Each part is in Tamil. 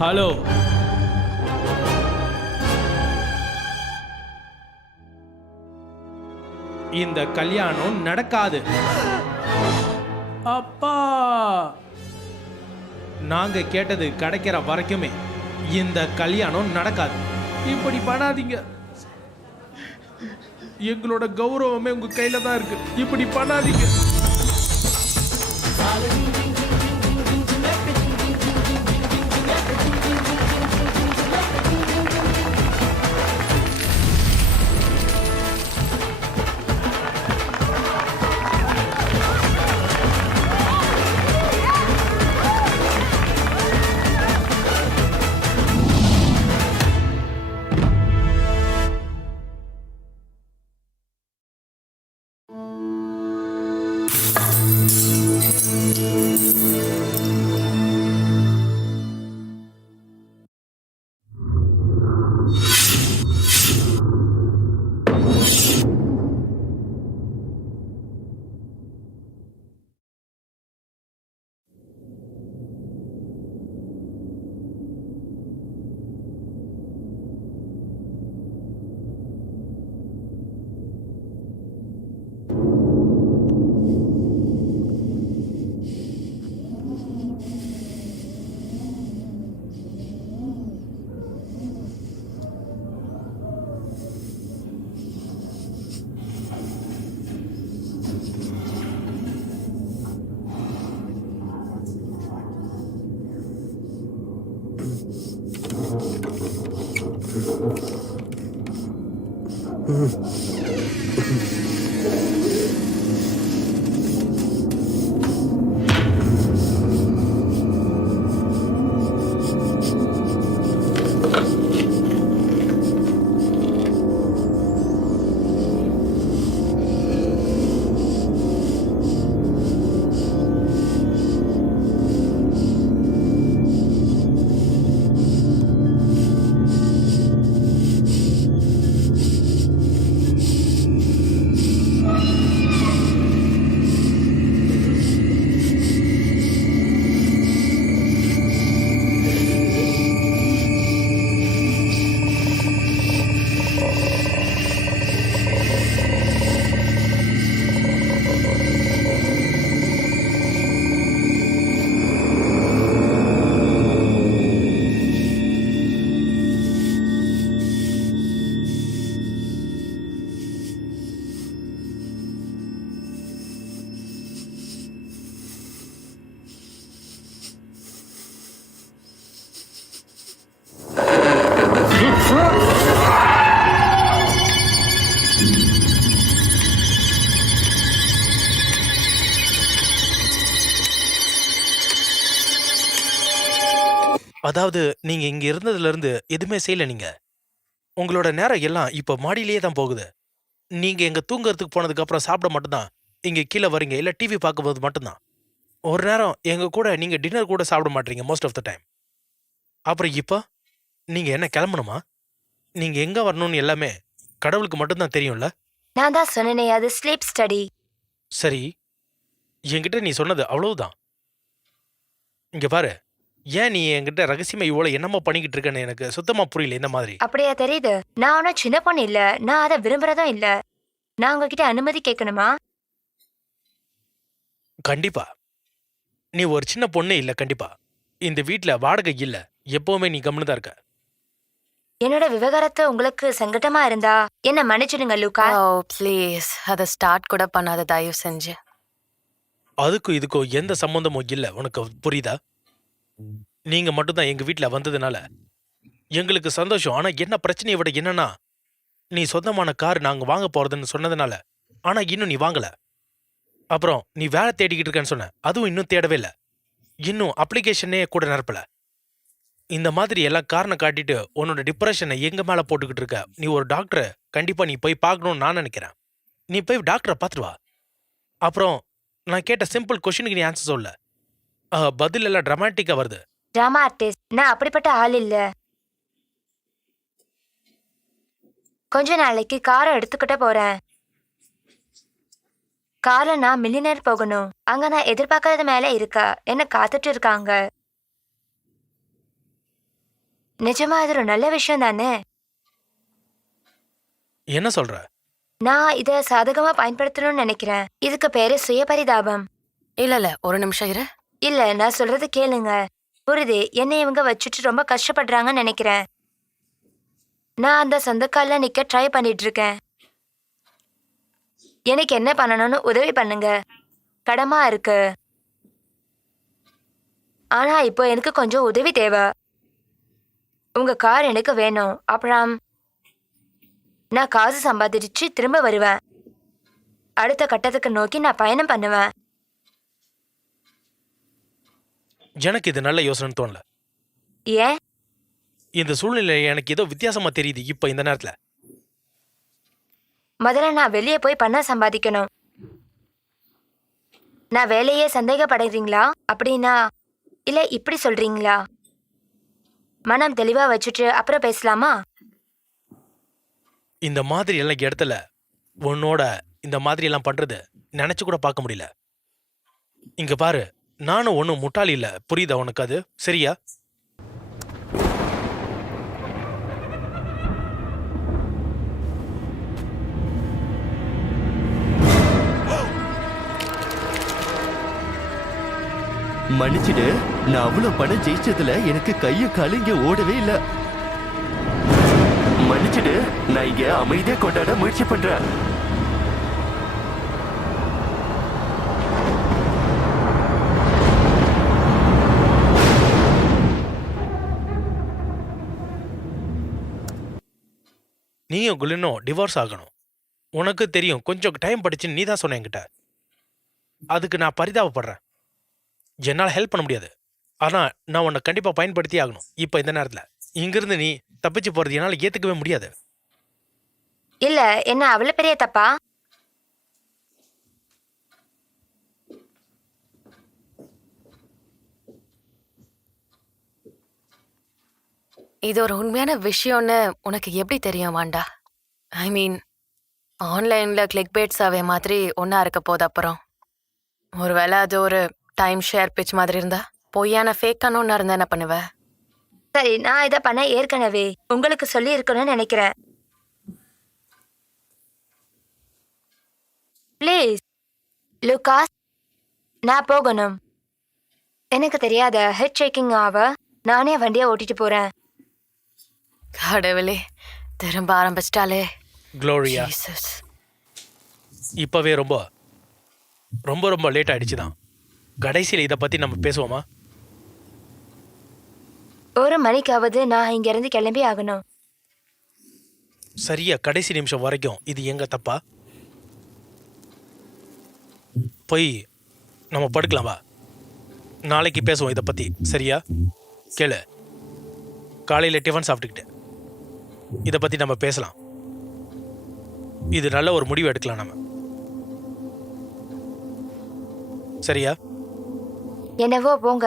ஹலோ, இந்த கல்யாணம் நடக்காது. அப்பா, நாங்க கேட்டது கிடைக்கிற வரைக்குமே இந்த கல்யாணம் நடக்காது. இப்படி பண்ணாதீங்க. எங்களோட கௌரவமே உங்க கையில தான் இருக்கு. இப்படி பண்ணாதீங்க. அதாவது நீங்க இங்க இருந்ததுல இருந்து எதுவுமே செய்யல நீங்க. உங்களோட நேரம் எல்லாம் இப்ப மாடியிலேயே தான் போகுது. நீங்க எங்க தூங்குறதுக்கு போனதுக்கு அப்புறம் சாப்பிட மட்டும்தான் இங்க கீழே வரீங்க, இல்ல டிவி பார்க்கும்போது மட்டும்தான். ஒரு நேரம் எங்க கூட நீங்க டின்னர் கூட சாப்பிட மாட்டீங்க மோஸ்ட் ஆஃப் த டைம். அப்புறம் இப்ப நீங்க என்ன கிளம்பணுமா? நீங்க எங்க வரணும்னு எல்லாமே கடவுளுக்கு மட்டும்தான் தெரியும்ல. நான் தான் சொன்னேனே, அது ஸ்லீப் ஸ்டடி. சரி, என்கிட்ட நீ சொன்னது அவ்வளவுதான். இங்க பாரு, ஏன் நீ என்கிட்ட ரகசியமா இவ்வளவு என்னமோ பண்ணிக்கிட்டு இருக்கன்னு எனக்கு சுத்தமா புரியல. இந்த மாதிரி அப்படியா தெரியுது? நான் ஒன்னும் சின்ன பொண்ணு இல்ல, நான் அதை விரும்புறதும் இல்ல. நான் உங்ககிட்ட அனுமதி கேட்கணுமா? கண்டிப்பா நீ ஒரு சின்ன பொண்ணு இல்ல. கண்டிப்பா இந்த வீட்ல வாடகை இல்ல. எப்பவுமே நீ கம்முனு தான் இருக்க. என்னோட விவகாரத்தை உங்களுக்கு சங்கடமா இருந்தா என்ன மன்னிச்சிடுங்க லூகா. ஓ ப்ளீஸ், அதை ஸ்டார்ட் கூட பண்ணாத தயவு செஞ்சு. அதுக்கும் இதுக்கும் எந்த சம்பந்தமும் இல்ல. உனக்கு புரியுதா? நீங்க மட்டும்தான் எங்க வீட்ல வந்ததுனால எங்களுக்கு சந்தோஷம். ஆனா என்ன பிரச்சனையை விட என்னன்னா, நீ சொந்தமான கார் நாங்க வாங்க போறதுன்னு சொன்னதுனால, ஆனா இன்னும் நீ வாங்கல. அப்புறம் நீ வேலை தேடிக்கிட்டு இருக்கேன்னு சொன்ன, அதுவும் இன்னும் தேடவே இல்ல. இன்னும் அப்ளிகேஷனே கூட நிரப்பல. இந்த மாதிரி எல்லாம் காரணம் காட்டிட்டு உன்னோட டிப்ரெஷனை எங்க மேல போட்டுக்கிட்டு இருக்க. நீ ஒரு டாக்டரை கண்டிப்பா நீ போய் பார்க்கணும்னு நான் நினைக்கிறேன். நீ போய் டாக்டரை பார்த்துட்டு வா. அப்புறம் நான் கேட்ட சிம்பிள் கொஸ்டினுக்கு நீ ஆன்சர் சொல்ல. பதில் எல்லாம் டிராமாட்டிக்கா வருது. டிராமா ஆர்டிஸ்ட் நான் அப்படிப்பட்ட ஆள் இல்ல. கொஞ்ச நாளைக்கு காரை எடுத்துக்கிட்ட போறேன். கார்ல நான் மில்லியனர் போகணும். அங்க நான் எதிர்பார்க்கறது மேல இருக்கா என்ன காத்துட்டு இருக்காங்க. நிஜமா அது ஒரு நல்ல விஷயம் தானே. என்ன சொல்ற? நான் இத சாதகமா பயன்படுத்தணும்னு நினைக்கிறேன். இதுக்கு பேரு சுயபரிதாபம். இல்ல ஒரு நிமிஷம் இரு. இல்ல, நான் சொல்றது கேளுங்க. புரியுது, என்னை இவங்க வச்சுட்டு ரொம்ப கஷ்டப்படுறாங்கன்னு நினைக்கிறேன். நான் அந்த சொந்த கால்ல நிக்க ட்ரை பண்ணிட்டு இருக்கேன். எனக்கு என்ன பண்ணணும்னு உதவி பண்ணுங்க. கடமா இருக்கு. ஆனா இப்போ எனக்கு கொஞ்சம் உதவி தேவை. உங்க கார் எனக்கு வேணும். அப்புறம் நான் காசு சம்பாதிச்சு திரும்ப வருவேன். அடுத்த கட்டத்துக்கு நோக்கி நான் பயணம் பண்ணுவேன். எனக்கு இது நல்ல யோசனைன்னு தோணல. ஏன்? இந்த சூழ்நிலை எனக்கு ஏதோ வித்தியாசமா தெரியுது இப்ப இந்த நேரத்துல. முதல்ல நான் வெளியே போய் பணம் சம்பாதிக்கணும். நான் வேலையே சந்தேகப்படுறீங்களா? அப்படின்னா இல்ல இப்படி சொல்றீங்களா? மனம் தெளிவா வச்சுட்டு அப்புறம் பேசலாமா? இந்த மாதிரி எல்லாம் இடத்துல உன்னோட இந்த மாதிரி எல்லாம் பண்றது நினைச்சு கூட பார்க்க முடியல. இங்க பாரு, நானும் ஒன்னும் முட்டாளி இல்ல, புரியுதா உனக்கு அது? சரியா? மன்னிச்சிடு, நான் அவ்வளவு பணம் ஜெயிச்சதுல எனக்கு கையும் காலும் இங்க ஓடவே இல்ல. மன்னிச்சிடு, நான் இங்க அமைதியா கொண்டாட முயற்சி பண்றேன். நீயும் குலினும் டிவோர்ஸ் ஆகணும். உனக்கு தெரியும், கொஞ்சம் டைம் படிச்சு நீ தான் சொன்ன என்கிட்ட. அதுக்கு நான் பரிதாபப்படுறேன். என்னால் ஹெல்ப் பண்ண முடியாது. ஆனா நான் உன்னை கண்டிப்பா பயன்படுத்தி ஆகணும் இப்ப இந்த நேரத்துல. இங்கிருந்து நீ தப்பிச்சு போறது என்னால ஏத்துக்கவே முடியாது. இல்ல, என்ன அவ்வளவு பெரிய தப்பா? இது ஒரு உண்மையான விஷயம்னு உனக்கு எப்படி தெரியும் வாண்டா? ஐ மீன், ஆன்லைன்ல கிளிக் பேட் சர்வே மாதிரி ஒன்றா இருக்க போது. அப்புறம் ஒருவேளை அது ஒரு டைம் ஷேர் பிச் மாதிரி இருந்தா, பொய்யான ஃபேக்கான ஒன்றா இருந்தா என்ன பண்ணுவ? சரி, நான் இதை பண்ண ஏற்கனவே உங்களுக்கு சொல்லி இருக்கணும்னு நினைக்கிறேன். ப்ளீஸ் லூகாஸ், நான் போகணும். எனக்கு தெரியாத ஹெட் ஷேக்கிங் ஆவ நானே வண்டியை ஓட்டிட்டு போறேன். கடவுளே, திரும்ப ஆரம்பிச்சிட்டாலே. Gloria, Jesus. இப்பவே ரொம்ப ரொம்ப ரொம்ப லேட் ஆயிடுச்சுதான். கடைசியில் இதை பத்தி நம்ம பேசுவோமா? 1 மணிக்காவது நான் இங்க இருந்து கிளம்பி ஆகணும். சரியா கடைசி நிமிஷம் வரைக்கும் இது எங்க தப்பா? போய் நம்ம படுக்கலாம், வா. நாளைக்கு பேசுவோம் இதை பத்தி, சரியா? கேளு, காலையில் டிஃபன் சாப்பிட்டுக்கிட்டு இதை பத்தி நம்ம பேசலாம். இது நல்ல ஒரு முடிவு எடுக்கலாம் நம்ம, சரியா? என்னவோ போங்க.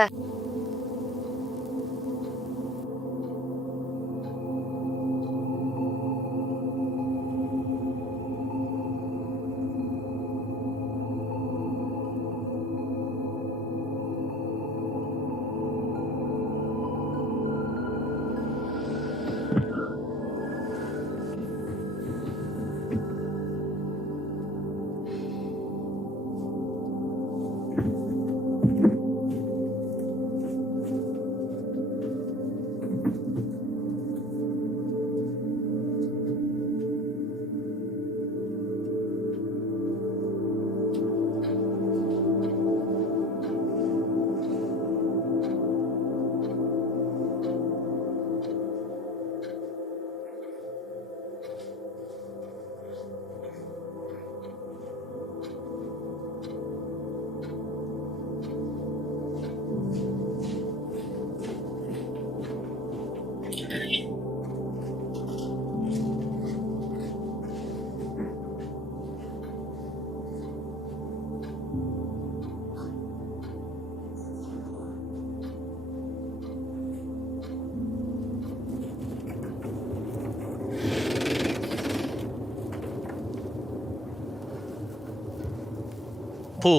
பூ,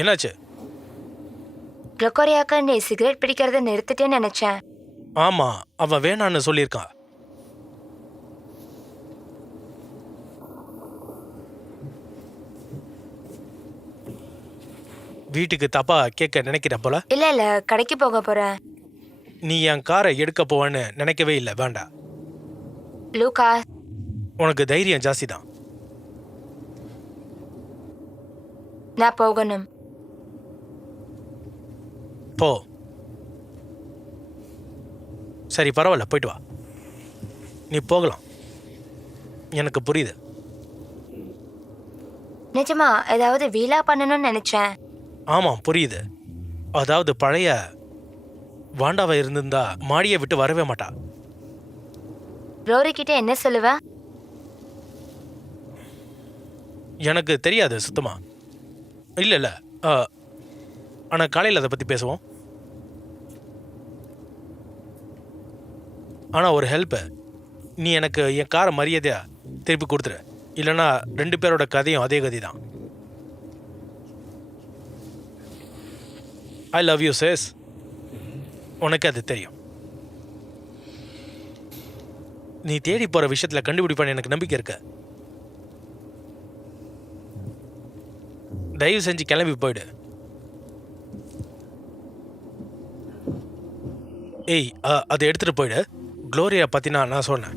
என்னாச்சு? குளோக்கோரியாக்கு நீ சிகரெட் பிடிக்கிறத நிறுத்திட்டேன்னு நினைச்சேன். ஆமா, அவன் வேணான்னு சொல்லியிருக்கான். வீட்டுக்கு தப்பா கேட்க நினைக்கிற போல. இல்ல இல்ல, கடைக்கு போக போறேன். நீ என் காரை எடுக்க போவேன்னு நினைக்கவே இல்லை. வேண்டாம். லூகா, உனக்கு தைரியம் ஜாஸ்தி தான். நான் போகணும். போ. சரி, பரவாயில்ல, போயிட்டு வா. நீ போகலாம். எனக்கு புரியுது. நிஜமா ஏதாவது வீலா பண்ணணும்னு நினைச்சேன். ஆமாம், புரியுது. அதாவது பழைய வாண்டாவா இருந்திருந்தா மாடியை விட்டு வரவே மாட்டா. ரோரி கிட்ட என்ன சொல்லுவ? எனக்கு தெரியாது சுத்தமா. இல்லை இல்லை, ஆனால் காலையில் அதை பற்றி பேசுவோம். ஆனால் ஒரு ஹெல்ப்பு, நீ எனக்கு என் காரை மரியாதையா திருப்பி கொடுத்துரு. இல்லைன்னா 2 பேரோட கதையும் அதே கதை தான். I love you Chase. உனக்கு அது தெரியும். நீ தேடி போகிற விஷயத்தில் கண்டுபிடிப்பான்னு எனக்கு நம்பிக்கை இருக்கு. தயவு செஞ்சு கிளம்பி போயிடு. ஏய், அதை எடுத்துகிட்டு போயிடு. குளோரியா பற்றினா நான் சொன்னேன்.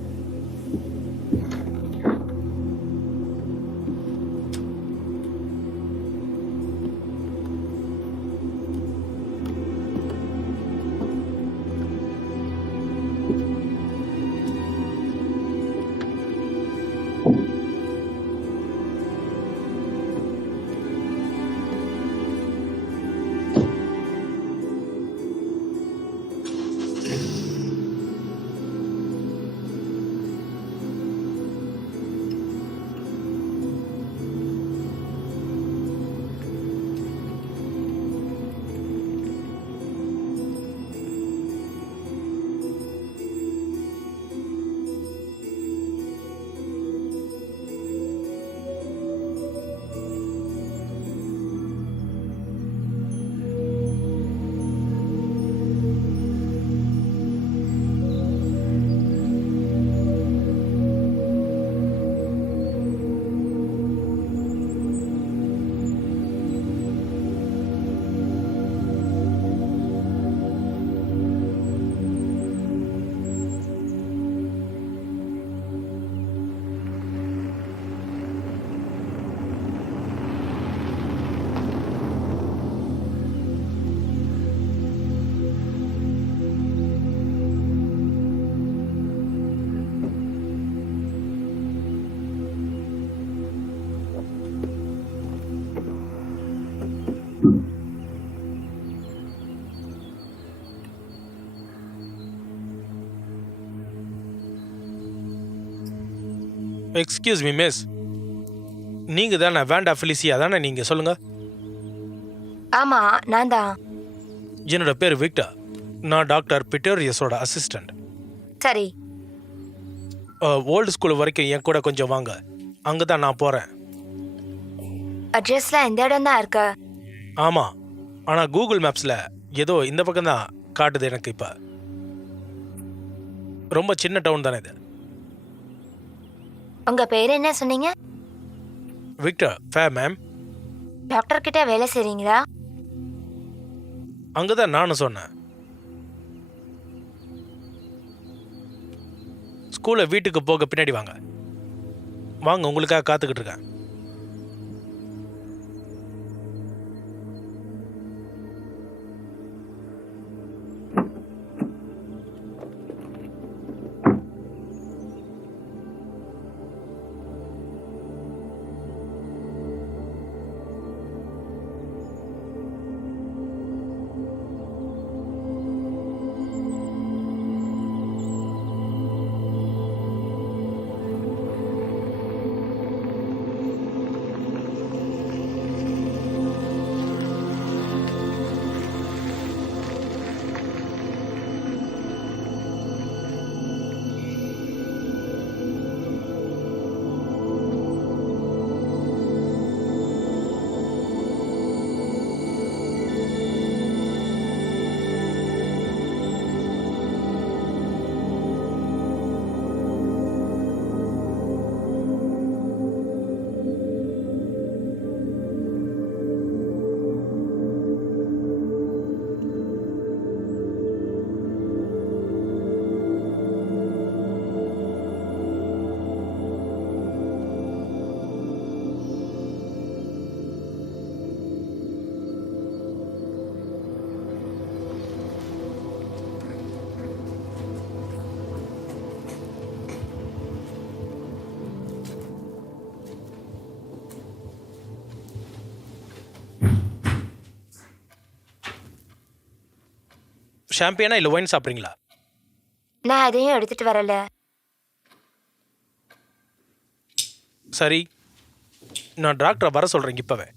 எக்ஸ்கியூஸ் மீ மிஸ், நீங்கள் தானே வேண்டா ஃபெலிசியா தானே? நீங்கள் சொல்லுங்கள். ஆமா, நான் தான். என்னோட பேர் விக்டர். நான் டாக்டர் பிட்டோரியஸோட அசிஸ்டண்ட். சரி. ஓல்டு ஸ்கூல் வரைக்கும் என் கூட கொஞ்சம் வாங்க. அங்கே தான் நான் போகிறேன். அட்ரஸ்ல இந்த இடம் தான் இருக்கு. ஆமாம், ஆனால் கூகுள் மேப்ஸில் ஏதோ இந்த பக்கம் தான் காட்டுது எனக்கு. இப்போ ரொம்ப சின்ன டவுன் தானே இது. உங்க பேர் என்ன சொன்னீங்க? விக்டர் ஃபே மேம். டாக்டர் கிட்ட வேலை செய்றீங்களா? அங்கே தான் நானும் சொன்னேன். ஸ்கூலை வீட்டுக்கு போக பின்னாடி வாங்க. வாங்க, உங்களுக்காக காத்துக்கிட்டு இருக்கேன். ஷாம்பியனா இல்லை ஒயின் சாப்பிட்றீங்களா? நான் அதையும் எடுத்துட்டு வரல. சரி, நான் டாக்டரை வர சொல்கிறேன் இப்போவே.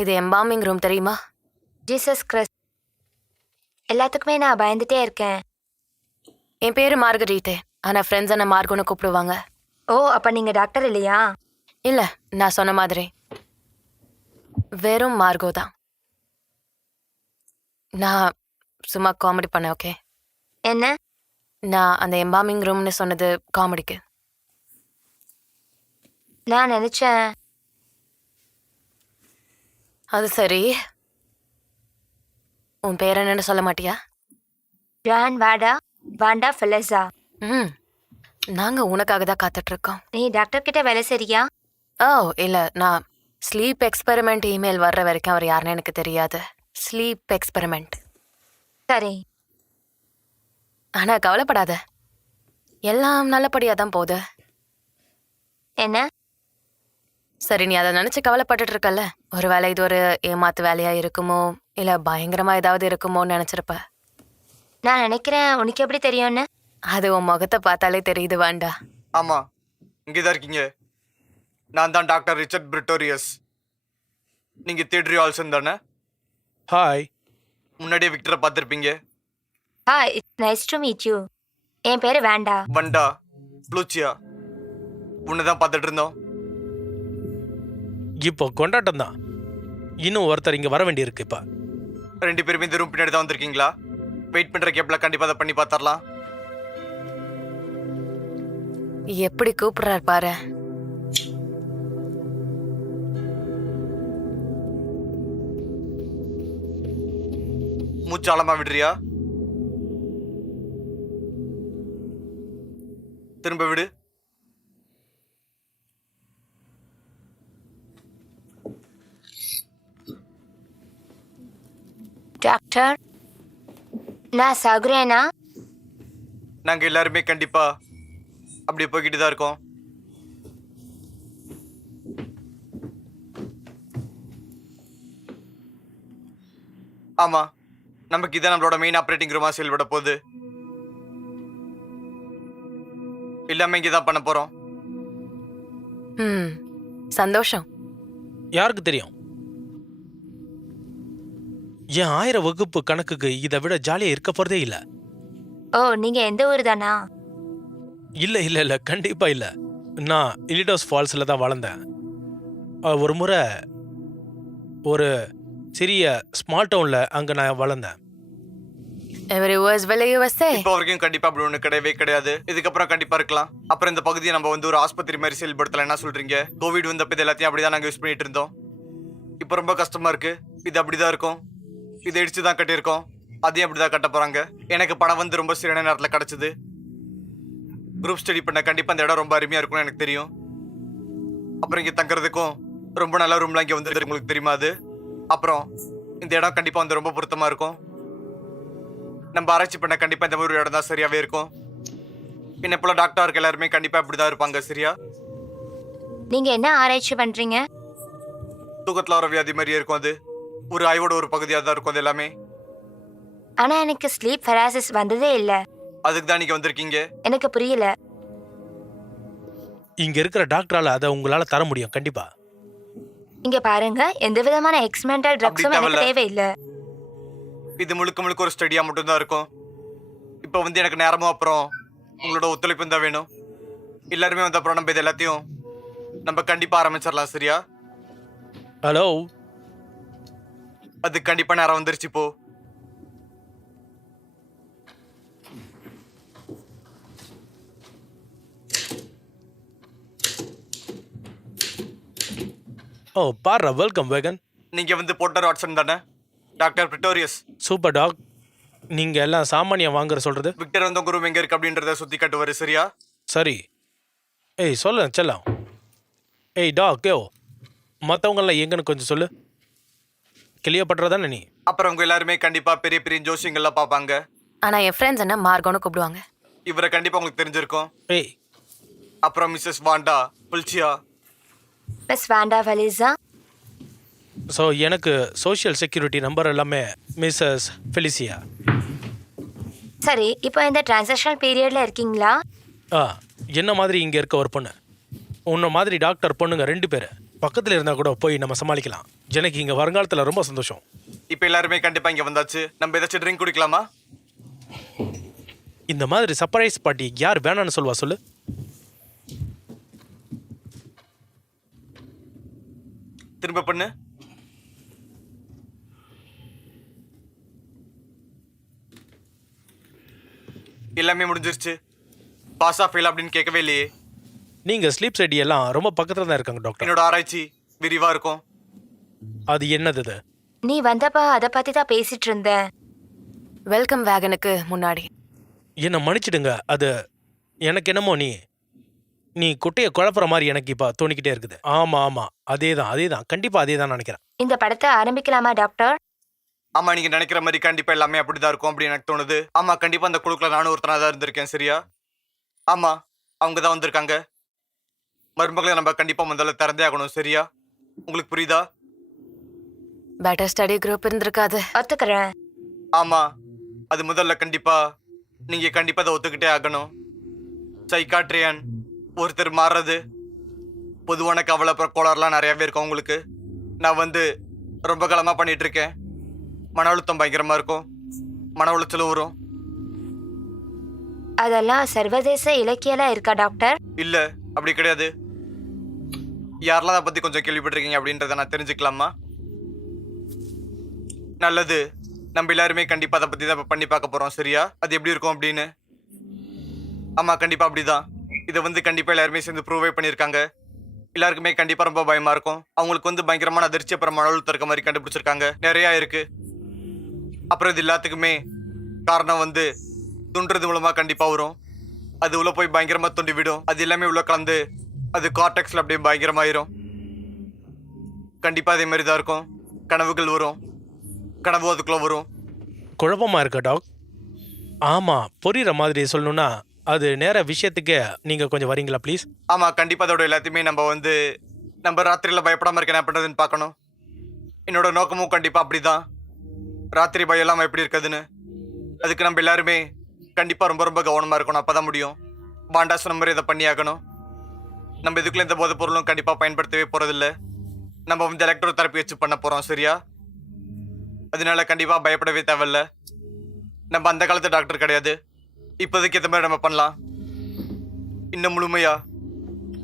இது எம்பாமிங் ரூம் தெரியுமா? ஜீசஸ் கிறிஸ்ட், எல்லாத்துக்குமே நான் பயந்துட்டே இருக்கேன். என் பேரு மார்கரீட்டு, ஆனா ஃப்ரெண்ட்ஸ் என்ன மார்கோன்னு கூப்பிடுவாங்க. ஓ, அப்ப நீங்க டாக்டர் இல்லையா? இல்ல, நான் சொன்ன மாதிரி வெறும் மார்கோ தான். நான் சும்மா காமெடி பண்ணேன். ஓகே, என்ன? நான் அந்த எம்பாமிங் ரூம்னு சொன்னது காமெடிக்கு. நான் நினைச்சேன். அது சரி, உன் பேர் என்னன்னு சொல்ல மாட்டியா? ஜான் வாடா வாண்டா ஃபெலஸா. ம், நாங்க உனக்காக தான் காத்துட்டு இருக்கோம். நீ டாக்டர் கிட்ட வேலை சரியா? ஓ இல்ல, நான் ஸ்லீப் எக்ஸ்பெரிமெண்ட் இமெயில் வர்ற வரைக்கும் அவர் யாருன்னு எனக்கு தெரியாது. Sleep experiment. சரி. ஆனா கவலைப்படாத, எல்லாம் நல்லபடியா தான் போகுது. என்ன? சரி, நீ அதை நினைச்சு கவலைப்பட்டுட்டு இருக்கல்ல, ஒருவேளை இது ஒரு ஏமாத்து வேலையா இருக்குமோ இல்ல பயங்கரமா ஏதாவது இருக்குமோன்னு நினைச்சிருப்ப. நான் நினைக்கிறேன். உனக்கு எப்படி தெரியும்னு? அது உன் முகத்தை பார்த்தாலே தெரியுது வாண்டா. ஆமா, இங்கேதான் இருக்கீங்க. நான் தான் டாக்டர் ரிச்சர்ட் பிரிட்டோரியஸ். நீங்க தியேட்ரி ஆல்சன் தானே? ஹாய். முன்னாடியே விக்டரை பார்த்துருப்பீங்க. Hi, it's nice to meet you. என் பேரு வேண்டா. வண்டா, ப்ளூச்சியா, உன்னை தான் பார்த்துட்டு இருந்தோம். இப்போ கொண்டாட்டம் தான். இன்னும் ஒருத்தர் இங்கே வர வேண்டியிருக்கு. இப்போ 2 பேருமே இந்த ரூம் பின்னாடி தான் வந்திருக்கீங்களா? வெயிட் பண்ற கேப்ல கண்டிப்பா அதை பண்ணி பார்த்தரலாம். எப்படி கூப்பிடுறாரு பாரு. மூச்சாளமா விடுறியா? திரும்ப விடு. டாக்டர், நான் சாகுறேனா? நாங்க எல்லாருமே கண்டிப்பா அப்படியே போய்கிட்டு தான் இருக்கோம். ஆமா, நமக்கு இதான் நம்மளோட மெயின் ஆப்ரேட்டிங் ரூமா செயல்பட போகுது. எல்லாமே இங்கே தான் பண்ண போறோம். ம், சந்தோஷம். யாருக்கு தெரியும், என் 1000 வகுப்பு கணக்குக்கு இதை விட ஜாலியாக இருக்க போகிறதே இல்லை. ஓ, நீங்க எந்த ஊர் தானா? இல்லை இல்லை இல்லை, கண்டிப்பாக இல்லை. நான் இலிடோஸ் ஃபால்ஸில் தான் வளர்ந்தேன். ஒரு முறை ஒரு சிறிய ஸ்மால் டவுனில் அங்கே நான் வளர்ந்தேன். Every was well USA. இப்போ வரைக்கும் கண்டிப்பா அப்படி ஒண்ணு கிடையவே கிடையாது. இதுக்கப்புறம் கண்டிப்பா இருக்கலாம். அப்புறம் இந்த பகுதியை நம்ம வந்து ஒரு ஆஸ்பத்திரி மாதிரி செயல்படுத்தலாம். என்ன சொல்றீங்க? கோவிட் வந்தப்ப இது எல்லாத்தையும் அப்படிதான் நாங்க யூஸ் பண்ணிட்டு இருந்தோம். இப்போ ரொம்ப கஷ்டமா இருக்கு. இது அப்படிதான் இருக்கும். இதை இடிச்சு தான் கட்டியிருக்கோம். அதையும் அப்படிதான் கட்ட போறாங்க. எனக்கு பணம் வந்து ரொம்ப சரியான நேரத்தில் கிடைச்சது. குரூப் ஸ்டடி பண்ண கண்டிப்பா அந்த இடம் ரொம்ப அருமையா இருக்கும்னு எனக்கு தெரியும். அப்புறம் இங்க தங்குறதுக்கும் ரொம்ப நல்ல ரூம்லாம் இங்க வந்து உங்களுக்கு தெரியுமா அது? அப்புறம் இந்த இடம் கண்டிப்பா வந்து ரொம்ப பொருத்தமா இருக்கும். நம்ம ஆராய்ச்சி பண்ண கண்டிப்பா இந்த மாதிரி ஒரு இடம் தான் சரியாவே இருக்கும். என்ன போல டாக்டர் எல்லாருமே கண்டிப்பா இப்படிதான் இருப்பாங்க, சரியா? நீங்க என்ன ஆராய்ச்சி பண்றீங்க? தூக்கத்துல வர வியாதி மாதிரியே இருக்கும் அது. ஒரு ஆய்வோட ஒரு பகுதியா தான் இருக்கும் அது எல்லாமே. ஆனா எனக்கு ஸ்லீப் பெராலிசிஸ் வந்ததே இல்ல. அதுக்கு தான் நீங்க வந்திருக்கீங்க. எனக்கு புரியல. இங்க இருக்கிற டாக்டரால அதை உங்களால தர முடியும் கண்டிப்பா. இங்க பாருங்க, எந்த விதமான எக்ஸ்பெரிமெண்டல் ட்ரக்ஸும் எனக்கு தேவையில்ல. தேவையில்ல. இது முழுக்க முழுக்க ஒரு ஸ்டடியா மட்டும் தான் இருக்கும். இப்போ வந்து எனக்கு நேரமும் அப்புறம் உங்களோட ஒத்துழைப்பு தான் வேணும். எல்லாருமே வந்த அப்புறம் நம்ம இது எல்லாத்தையும் நம்ம கண்டிப்பா ஆரம்பிச்சிடலாம், சரியா? ஹலோ, அது கண்டிப்பா நேரம் வந்துருச்சு இப்போ. ஓ பாரு, வெல்கம் வேகன். நீங்க வந்து போர்ட்டர் வாட்சன் தானே? Doctor Pretorius. Super doc. நீங்க எல்லாம் சாமானியம் வாங்குற சொல்றது விக்டர் வந்து உங்க ரூம் எங்க இருக்கு அப்படின்றத சுத்தி காட்டுவாரு, சரியா? சரி. ஏய் சொல்லு செல்லம். ஏய் டாக், யோ மற்றவங்களாம் எங்கன்னு கொஞ்சம் சொல்லு. கிளியப்படுறதானே நீ? அப்புறம் உங்க எல்லாருமே கண்டிப்பா பெரிய பெரிய ஜோசியங்கள்லாம் பார்ப்பாங்க. ஆனா என் ஃப்ரெண்ட்ஸ் என்ன மார்கோன்னு கூப்பிடுவாங்க. இவரை கண்டிப்பா உங்களுக்கு தெரிஞ்சிருக்கும். ஏய் அப்புறம் மிஸ்ஸஸ் வாண்டா புல்ச்சியா. மிஸ் வாண்டா வலிசா. ஸோ எனக்கு சோஷியல் செக்யூரிட்டி நம்பர் எல்லாமே மிஸ்ஸஸ் ஃபெலிசியா. சரி, இப்போ இந்த டிரான்சாக்ஷனல் பீரியட்ல இருக்கீங்களா? ஆ, என்ன மாதிரி இங்கே இருக்க ஒரு பொண்ணு, உன்ன மாதிரி டாக்டர் பொண்ணுங்க 2 பேர் பக்கத்தில் இருந்தால் கூட போய் நம்ம சமாளிக்கலாம். எனக்கு இங்கே வருங்காலத்தில் ரொம்ப சந்தோஷம். இப்போ எல்லாருமே கண்டிப்பா இங்க வந்தாச்சு. நம்ம ஏதாச்சும் ட்ரிங்க் குடிக்கலாமா? இந்த மாதிரி சர்ப்ரைஸ் பார்ட்டி யார் வேணான்னு சொல்லுவா சொல்லு? திரும்ப பண்ணு. எல்லாமே முடிஞ்சிருச்சு. பாஸ் ஆஃப் ஃபெயில் அப்படின்னு கேட்கவே இல்லையே. நீங்கள் ஸ்லீப் சைடி எல்லாம் ரொம்ப பக்கத்தில் தான் இருக்காங்க டாக்டர். என்னோட ஆராய்ச்சி விரிவா இருக்கும். அது என்னது இது? நீ வந்தப்ப அதை பத்தி தான் பேசிட்டு இருந்தேன். வெல்கம் வேகனுக்கு முன்னாடி. என்னை மன்னிச்சிடுங்க. அது எனக்கு என்னமோ நீ குட்டையை குழப்புற மாதிரி எனக்கு இப்போ தோணிக்கிட்டே இருக்குது. ஆமாம், அதே தான் கண்டிப்பாக அதே தான் நினைக்கிறேன். இந்த படத்தை ஆரம்பிக்கலாமா டாக்டர்? ஆமா, நீங்க நினைக்கிற மாதிரி கண்டிப்பா எல்லாமே அப்படிதான் இருக்கும் அப்படின்னு எனக்கு தோணுது. ஆமா, கண்டிப்பா அந்த குழுக்குள்ள நானும் ஒருத்தனா தான் இருந்திருக்கேன், சரியா? ஆமா, அவங்க தான் வந்திருக்காங்க. மருமகளை நம்ம கண்டிப்பா முதல்ல திறந்தே ஆகணும், சரியா? உங்களுக்கு புரியுதா? பெட்டர் ஸ்டடி குரூப் இருந்திருக்காது. ஒத்துக்கிறேன். ஆமா, அது முதல்ல கண்டிப்பா நீங்க கண்டிப்பா அதை ஒத்துக்கிட்டே ஆகணும். சைக்காட்ரியன் ஒருத்தர் மாறுறது பொதுவான கவலை அப்புறம் கோளாறுலாம் நிறையவே இருக்கும் உங்களுக்கு. நான் வந்து ரொம்ப காலமா பண்ணிட்டு இருக்கேன். மன அழுத்தம் பயங்கரமா இருக்கும், மன உளைச்சலும் வரும். அதெல்லாம் சர்வதேச இலக்கியெல்லாம் இருக்கா டாக்டர்? இல்ல, அப்படி கிடையாது. யாரெல்லாம் அதை பத்தி கொஞ்சம் கேள்விப்பட்டிருக்கீங்க அப்படின்றத நான் தெரிஞ்சுக்கலாமா? நல்லது, நம்ம எல்லாருமே கண்டிப்பா அதை பத்தி தான் இப்ப பண்ணி பார்க்க போறோம், சரியா? அது எப்படி இருக்கும் அப்படின்னு. ஆமா, கண்டிப்பா அப்படிதான். இதை வந்து கண்டிப்பா எல்லாருமே சேர்ந்து ப்ரூவே பண்ணியிருக்காங்க. எல்லாருக்குமே கண்டிப்பா ரொம்ப பயமா இருக்கும். அவங்களுக்கு வந்து பயங்கரமான அதிர்ச்சி அப்புறம் மன அழுத்தம் இருக்க மாதிரி கண்டுபிடிச்சிருக்காங்க. நிறைய இருக்கு. அப்புறம் இது எல்லாத்துக்குமே காரணம் வந்து துண்டுறது மூலமா கண்டிப்பா வரும். அது உள்ள போய் பயங்கரமா துண்டி விடும். அது எல்லாமே உள்ள கலந்து அது கார்டெக்ஸ்ல அப்படியே பயங்கரமாயிரும். கண்டிப்பா அதே மாதிரி தான் இருக்கும். கனவுகள் வரும், கனவு அதுக்குள்ள வரும். குழப்பமாக இருக்க டாக். ஆமாம், புரிகிற மாதிரி சொல்லணும்னா அது நேர விஷயத்துக்கே நீங்கள் கொஞ்சம் வரீங்களா ப்ளீஸ்? ஆமா, கண்டிப்பா அதோட எல்லாத்தையுமே நம்ம ராத்திரியில பயப்படாம இருக்க என்ன பண்றதுன்னு பார்க்கணும். என்னோட நோக்கமும் கண்டிப்பா அப்படிதான். ராத்திரி பயம் இல்லாம எப்படி இருக்குதுன்னு. அதுக்கு நம்ம எல்லாருமே கண்டிப்பா ரொம்ப ரொம்ப கவனமா இருக்கணும். அப்பதான் முடியும். பாண்டா சொன்ன மாதிரி இதை பண்ணி ஆகணும். நம்ம இதுக்குள்ள எந்த போதைப் பொருளும் கண்டிப்பா பயன்படுத்தவே போறதில்ல. நம்ம வந்து எலக்ட்ரோ தெரப்பி வச்சு பண்ண போறோம், சரியா? அதனால கண்டிப்பா பயப்படவே தேவையில்ல. நம்ம அந்த காலத்து டாக்டர் கிடையாது. இப்போதைக்கு ஏற்ற மாதிரி நம்ம பண்ணலாம். இன்னும் முழுமையா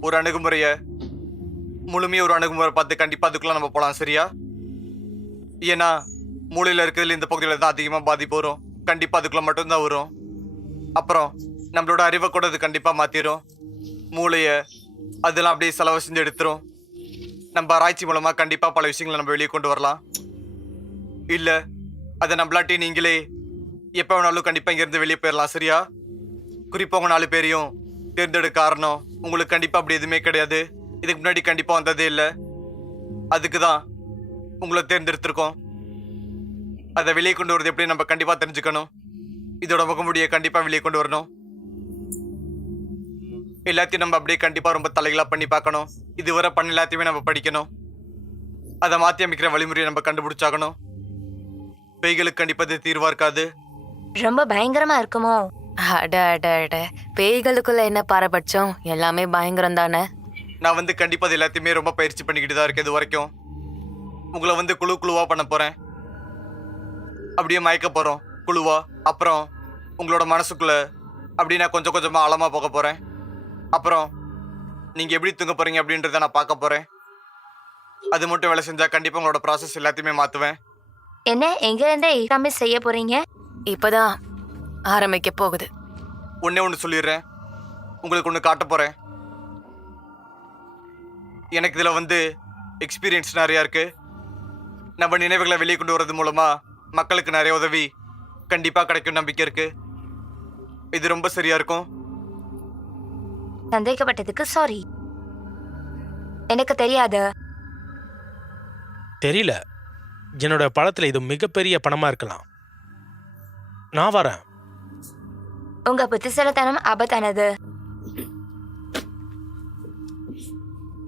ஒரு அணுகுமுறை பார்த்து கண்டிப்பா அதுக்குள்ள நம்ம போலாம், சரியா? ஏன்னா மூளையில இருக்கிறதுல இந்த பகுதியில தான் அதிகமா பாதிப்பு வரும். கண்டிப்பா அதுக்குள்ள மட்டும்தான் வரும். அப்புறம் நம்மளோட அறிவை கூட அது கண்டிப்பா மாத்திரும். மூளைய அதெல்லாம் அப்படியே செலவு செஞ்சு எடுத்துரும். நம்ம ஆராய்ச்சி மூலமா கண்டிப்பா பல விஷயங்களை நம்ம வெளியே கொண்டு வரலாம். இல்ல அதை நம்மளாட்டி நீங்களே எப்ப வேணாலும் கண்டிப்பா இங்க இருந்து வெளியே போயிடலாம், சரியா? குறிப்பா உங்க 4 பேரையும் தேர்ந்தெடுக்க காரணம் உங்களுக்கு கண்டிப்பா அப்படி எதுவுமே கிடையாது. இதுக்கு முன்னாடி கண்டிப்பா வந்ததே இல்லை. அதுக்கு தான் உங்களை தேர்ந்தெடுத்திருக்கோம். அதை வெளியே கொண்டு வரது எப்படி நம்ம கண்டிப்பா தெரிஞ்சுக்கணும். இதோட முகமுடியை கண்டிப்பா வெளியே கொண்டு வரணும். எல்லாத்தையும் நம்ம அப்படியே கண்டிப்பா ரொம்ப தலைகளா பண்ணி பார்க்கணும். இதுவரை பண்ண எல்லாத்தையுமே நம்ம படிக்கணும். அதை மாற்றி அமைக்கிற வழிமுறையை நம்ம கண்டுபிடிச்சாகணும். பேய்களுக்கு கண்டிப்பா இது தீர்வா இருக்காது. ரொம்ப பயங்கரமா இருக்குமோ? அட அட அட, பேய்களுக்குள்ள என்ன பாரபட்சம்? எல்லாமே பயங்கரம் தானே. நான் வந்து கண்டிப்பா அது எல்லாத்தையுமே ரொம்ப பயிற்சி பண்ணிக்கிட்டு தான் இருக்கேன் இது வரைக்கும். உங்களை வந்து குழுவா பண்ண போறேன். அப்படியே மயக்க போறோம் குழுவா. அப்புறம் உங்களோட மனசுக்குள்ள அப்படியே நான் கொஞ்சம் கொஞ்சமா ஆழமா போக போறேன். அப்புறம் நீங்க எப்படி தூங்க போறீங்க அப்படின்றத நான் பார்க்க போறேன். அது மட்டும் வேலை செஞ்சா கண்டிப்பா உங்களோட ப்ராசஸ் எல்லாத்தையுமே மாத்துவேன். என்ன எங்க இருந்தே எல்லாமே செய்ய போறீங்க? இப்பதான் ஆரம்பிக்க போகுது. ஒன்னே ஒன்று சொல்லிடுறேன், உங்களுக்கு ஒன்று காட்ட போறேன். எனக்கு இதுல வந்து எக்ஸ்பீரியன்ஸ் நிறையா இருக்கு. நம்ம நினைவுகளை வெளியே கொண்டு வர்றது மூலமா மக்களுக்கு நிறைய உதவி கண்டிப்பா கிடைக்கும் நம்பிக்கை இருக்கு. இது ரொம்ப சரியா இருக்கும். சந்தேகப்பட்டதுக்கு சாரி. எனக்கு தெரியாது. தெரியல, என்னோட பழத்துல இது மிகப்பெரிய பணமா இருக்கலாம். நான் வரேன். உங்க புத்திசாலித்தனம் ஆபத்தானது.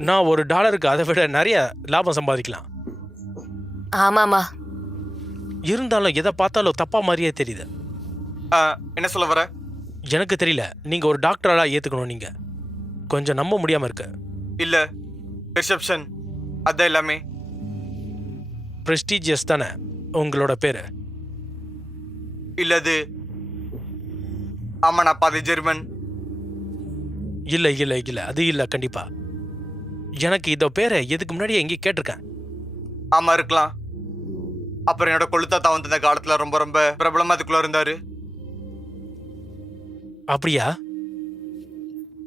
நான் $1 அதை விட நிறைய லாபம் சம்பாதிக்கலாம். ஆமாமா, இருந்தாலும் எதை பார்த்தாலும் தப்பா மாதிரியே தெரியுது. என்ன சொல்ல வர? எனக்கு தெரியல, நீங்க ஒரு டாக்டரா ஏத்துக்கணும். நீங்க கொஞ்சம் நம்ப முடியாம இருக்கு. இல்ல, ரிசப்ஷன் அதான் எல்லாமே. பிரஸ்டீஜியஸ் தானே உங்களோட பேரு? இல்ல அது ஆமா, நான் பாதி ஜெர்மன். இல்ல இல்ல இல்ல, அது இல்ல. கண்டிப்பா எனக்கு இதோ பேரை எதுக்கு முன்னாடியே எங்கேயும் கேட்டிருக்கேன். ஆமா இருக்கலாம். அப்புறம் என்னோட கொளுத்தாத்தா வந்து இந்த காலத்துல ரொம்ப ரொம்ப பிரபலமா அதுக்குள்ள இருந்தாரு. அப்படியா?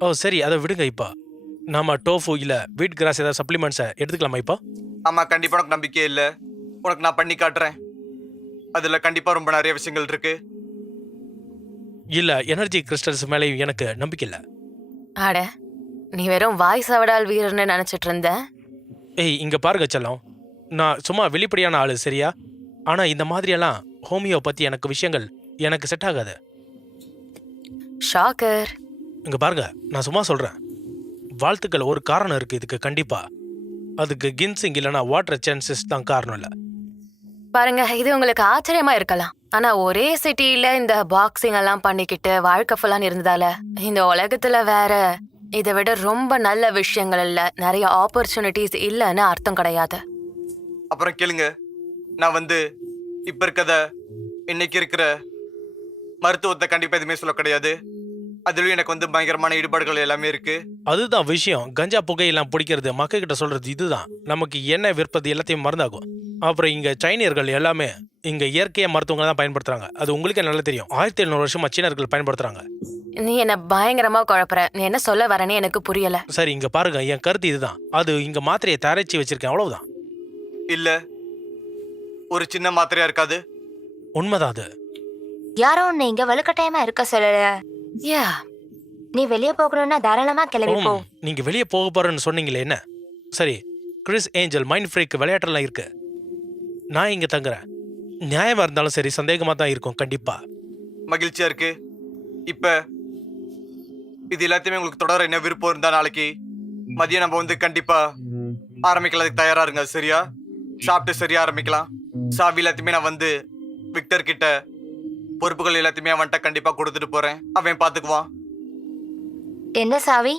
ஓ சரி, அதை விடுங்க. இப்போ நாம டோஃபு இல்ல வீட் கிராஸ் ஏதாவது சப்ளிமெண்ட்ஸை எடுத்துக்கலாமா இப்போ? ஆமா, கண்டிப்பா உனக்கு நம்பிக்கை இல்ல. உனக்கு நான் பண்ணி காட்டுறேன். அதுல கண்டிப்பா ரொம்ப நிறைய விஷயங்கள் இருக்கு. இல்ல, எனர்ஜி கிறிஸ்டல்ஸ் மேலேயும் எனக்கு நம்பிக்கை இல்ல. அட, நீ வெறும் வாய் சவடால் வீரர்னு நினைச்சிட்டு இருந்த. ஏய், இங்க பாருங்க செல்லம், நான் சும்மா வெளிப்படையான ஆளு சரியா? ஆனா இந்த மாதிரியெல்லாம் ஹோமியோ பத்தி எனக்கு விஷயங்கள் எனக்கு செட் ஆகாது. ஷாக்கர். இங்க பாருங்க, நான் சும்மா சொல்றேன். வாழ்த்துக்கள், ஒரு காரணம் இருக்கு இதுக்கு கண்டிப்பா. அதுக்கு கின்சிங் இல்லைன்னா வாட்டர் சான்சஸ் தான் காரணம் இல்ல. பாருங்க, இது உங்களுக்கு ஆச்சரியமா இருக்கலாம். ஆனா ஒரே சிட்டியில இந்த பாக்ஸிங் எல்லாம் பண்ணிக்கிட்டு வாழ்க்கை ஃபுல்லான்னு இருந்ததால இந்த உலகத்துல வேற இதை விட ரொம்ப நல்ல விஷயங்கள் இல்ல, நிறைய ஆப்பர்ச்சுனிட்டிஸ் இல்லைன்னு அர்த்தம் கிடையாது. அப்புறம் கேளுங்க, நான் வந்து இப்ப இருக்கத இன்னைக்கு இருக்கிற மருத்துவத்தை கண்டிப்பா எதுவுமே சொல்ல கிடையாது. அதுலயும் எனக்கு வந்து பயங்கரமான ஈடுபாடுகள் எல்லாமே இருக்கு. அதுதான் விஷயம். கஞ்சா புகையெல்லாம் பிடிக்கிறது, மக்கள் கிட்ட சொல்றது இதுதான். நமக்கு என்ன விற்பது எல்லாத்தையும் மருந்தாகும். அப்புறம் இங்க சைனியர்கள் எல்லாமே இங்க இயற்கையா மருத்துவங்களை தான் பயன்படுத்துறாங்க. அது உங்களுக்கே நல்லா தெரியும். 1700 வருஷமா சீனர்கள் பயன்படுத்துறாங்க. நீ என்ன பயங்கரமா குழப்புற. நீ என்ன சொல்ல வரேன்னு எனக்கு புரியல. சரி, இங்க பாருங்க, என் கருத்து இதுதான். அது இங்க மாத்திரையை தயாரிச்சு வச்சிருக்கேன், அவ்வளவுதான். இல்ல, ஒரு சின்ன மாத்திரையா இருக்காது. உண்மைதான் அது. யாரோ உன்னை இங்க வலுக்கட்டாயமா இருக்க சொல்லல. யா, நீ வெளியே போகணும்னா தாராளமா கிளம்பி போ. நீங்க வெளியே போக போறேன்னு சொன்னீங்களே, என்ன? சரி, கிறிஸ் ஏஞ்சல் மைண்ட் ஃப்ரீக் விளையாட்டெல்லாம் இருக்கு. நான் இங்க தங்குறேன். நியாயமா இருந்தாலும் சரி, சந்தேகமா தான் இருக்கும் கண்டிப்பா. மகிழ்ச்சியா இருக்கு. இப்ப இது எல்லாத்தையுமே உங்களுக்கு தொடர என்ன விருப்பம் இருந்தா நாளைக்கு மதியம் நம்ம வந்து கண்டிப்பா ஆரம்பிக்கிறதுக்கு தயாரா இருங்க. சரியா? சாப்பிட்டு சரியா ஆரம்பிக்கலாம். சாவி எல்லாத்தையுமே நான் வந்து விக்டர் கிட்ட பொறுப்புகள் எல்லாத்தையுமே அவன்கிட்ட கண்டிப்பா கொடுத்துட்டு போறேன். அவன் பாத்துக்குவான். என்ன சாவி?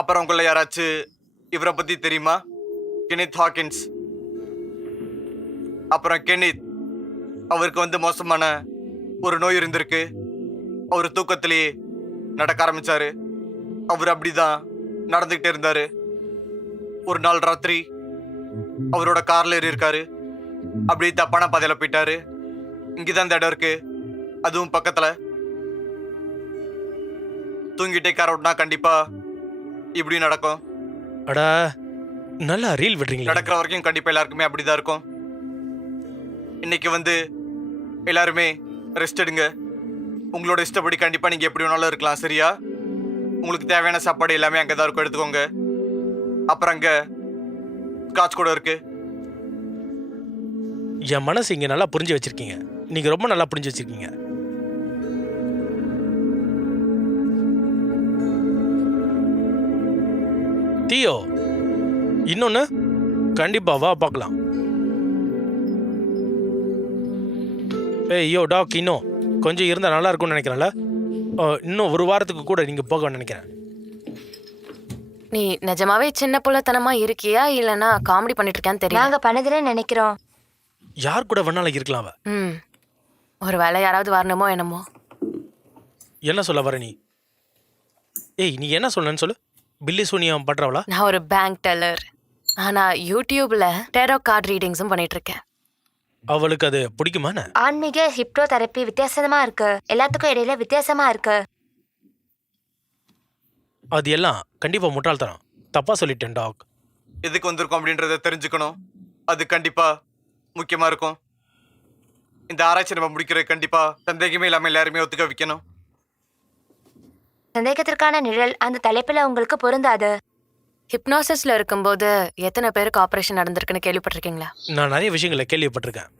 அப்புறம் உங்களை யாராச்சும் இவரை பத்தி தெரியுமா? கெனித் ஹாக்கின்ஸ். அப்புறம் கெனித், அவருக்கு வந்து மோசமான ஒரு நோய் இருந்திருக்கு. அவர் தூக்கத்திலேயே நடக்க ஆரம்பிச்சாரு. அவர் அப்படிதான் நடந்துகிட்டே இருந்தாரு. ஒரு நாள் ராத்திரி அவரோட கார்ல ஏறி இருக்காரு. அப்படியே தப்பான பாதையில போயிட்டாரு. இங்கதான் இந்த இடம் இருக்கு, அதுவும் பக்கத்துல. தூங்கிட்டே கார் ஓட்டினா கண்டிப்பா இப்படி நடக்கும். அடா, நல்லா ரீல் விடுறீங்களா? நடக்கிற வரைக்கும் கண்டிப்பா எல்லாருக்குமே அப்படிதான் இருக்கும். இன்னைக்கு வந்து எல்லாருமே ரெஸ்ட் எடுங்க. உங்களோட இஷ்டப்படி கண்டிப்பா நீங்க எப்படி வேணாலும் இருக்கலாம். சரியா? உங்களுக்கு தேவையான சாப்பாடு எல்லாமே அங்கே தான் இருக்கும், எடுத்துக்கோங்க. அப்புறம் அங்கே ஸ்காட்ச் கூட இருக்கு. என் மனசு இங்க நல்லா புரிஞ்சு வச்சிருக்கீங்க. நீங்க ரொம்ப நல்லா புரிஞ்சு வச்சிருக்கீங்க. தியோ, இன்னொன்னு கண்டிப்பா வா பார்க்கலாம். ஏய் யோ டாக், இன்னும் கொஞ்சம் இருந்தால் நல்லா இருக்கும்னு நினைக்கிறேன்ல. இன்னும் ஒரு வாரத்துக்கு கூட நீங்கள் போக நினைக்கிறேன். நீ நிஜமாவே சின்ன புள்ளத்தனமா இருக்கியா இல்லனா காமெடி பண்ணிட்டு இருக்கியான்னு தெரியல. நாங்க பண்ணதுன்னு நினைக்கிறோம். யார் கூட வேணாலும் இருக்கலாம். அவ ஒரு வேளை யாராவது வரணுமோ என்னமோ. என்ன சொல்ல வர நீ? ஏய் நீ என்ன சொல்லன்னு சொல்லு. பில்லி சூனியம் பண்றவளா? நான் ஒரு பேங்க் டெல்லர். ஆனா யூடியூப்ல டேரோ கார்டு ரீடிங்ஸும் பண்ணிட்டு இருக்கேன். அவளுக்கு அது பிடிக்குமாண்ணே? ஆன்மீக ஹிப்னோ தெரப்பி வித்தியாசமா இருக்கு. எல்லாத்துக்கும் இடையில வித்தியாசமா இருக்கு. அது எல்லாம் கண்டிப்பா முட்டாள்தனம். தப்பா சொல்லிட்டேன் டாக். எதுக்கு வந்திருக்கோம் அப்படின்றத தெரிஞ்சுக்கணும். அது கண்டிப்பா முக்கியமா இருக்கும். இந்த ஆராய்ச்சி நம்ம முடிக்கிறது கண்டிப்பா சந்தேகமே இல்லாம எல்லாருமே ஒத்துக்க வைக்கணும். சந்தேகத்திற்கான நிழல் அந்த தலைப்புல உங்களுக்கு பொருந்தாது. ஹிப்னாசிஸ்ல இருக்கும்போது எத்தனை பேருக்கு ஆபரேஷன் நடந்திருக்குன்னு கேள்விப்பட்டிருக்கீங்களா? நான் நிறைய விஷயங்களை கேள்விப்பட்டிருக்கேன்.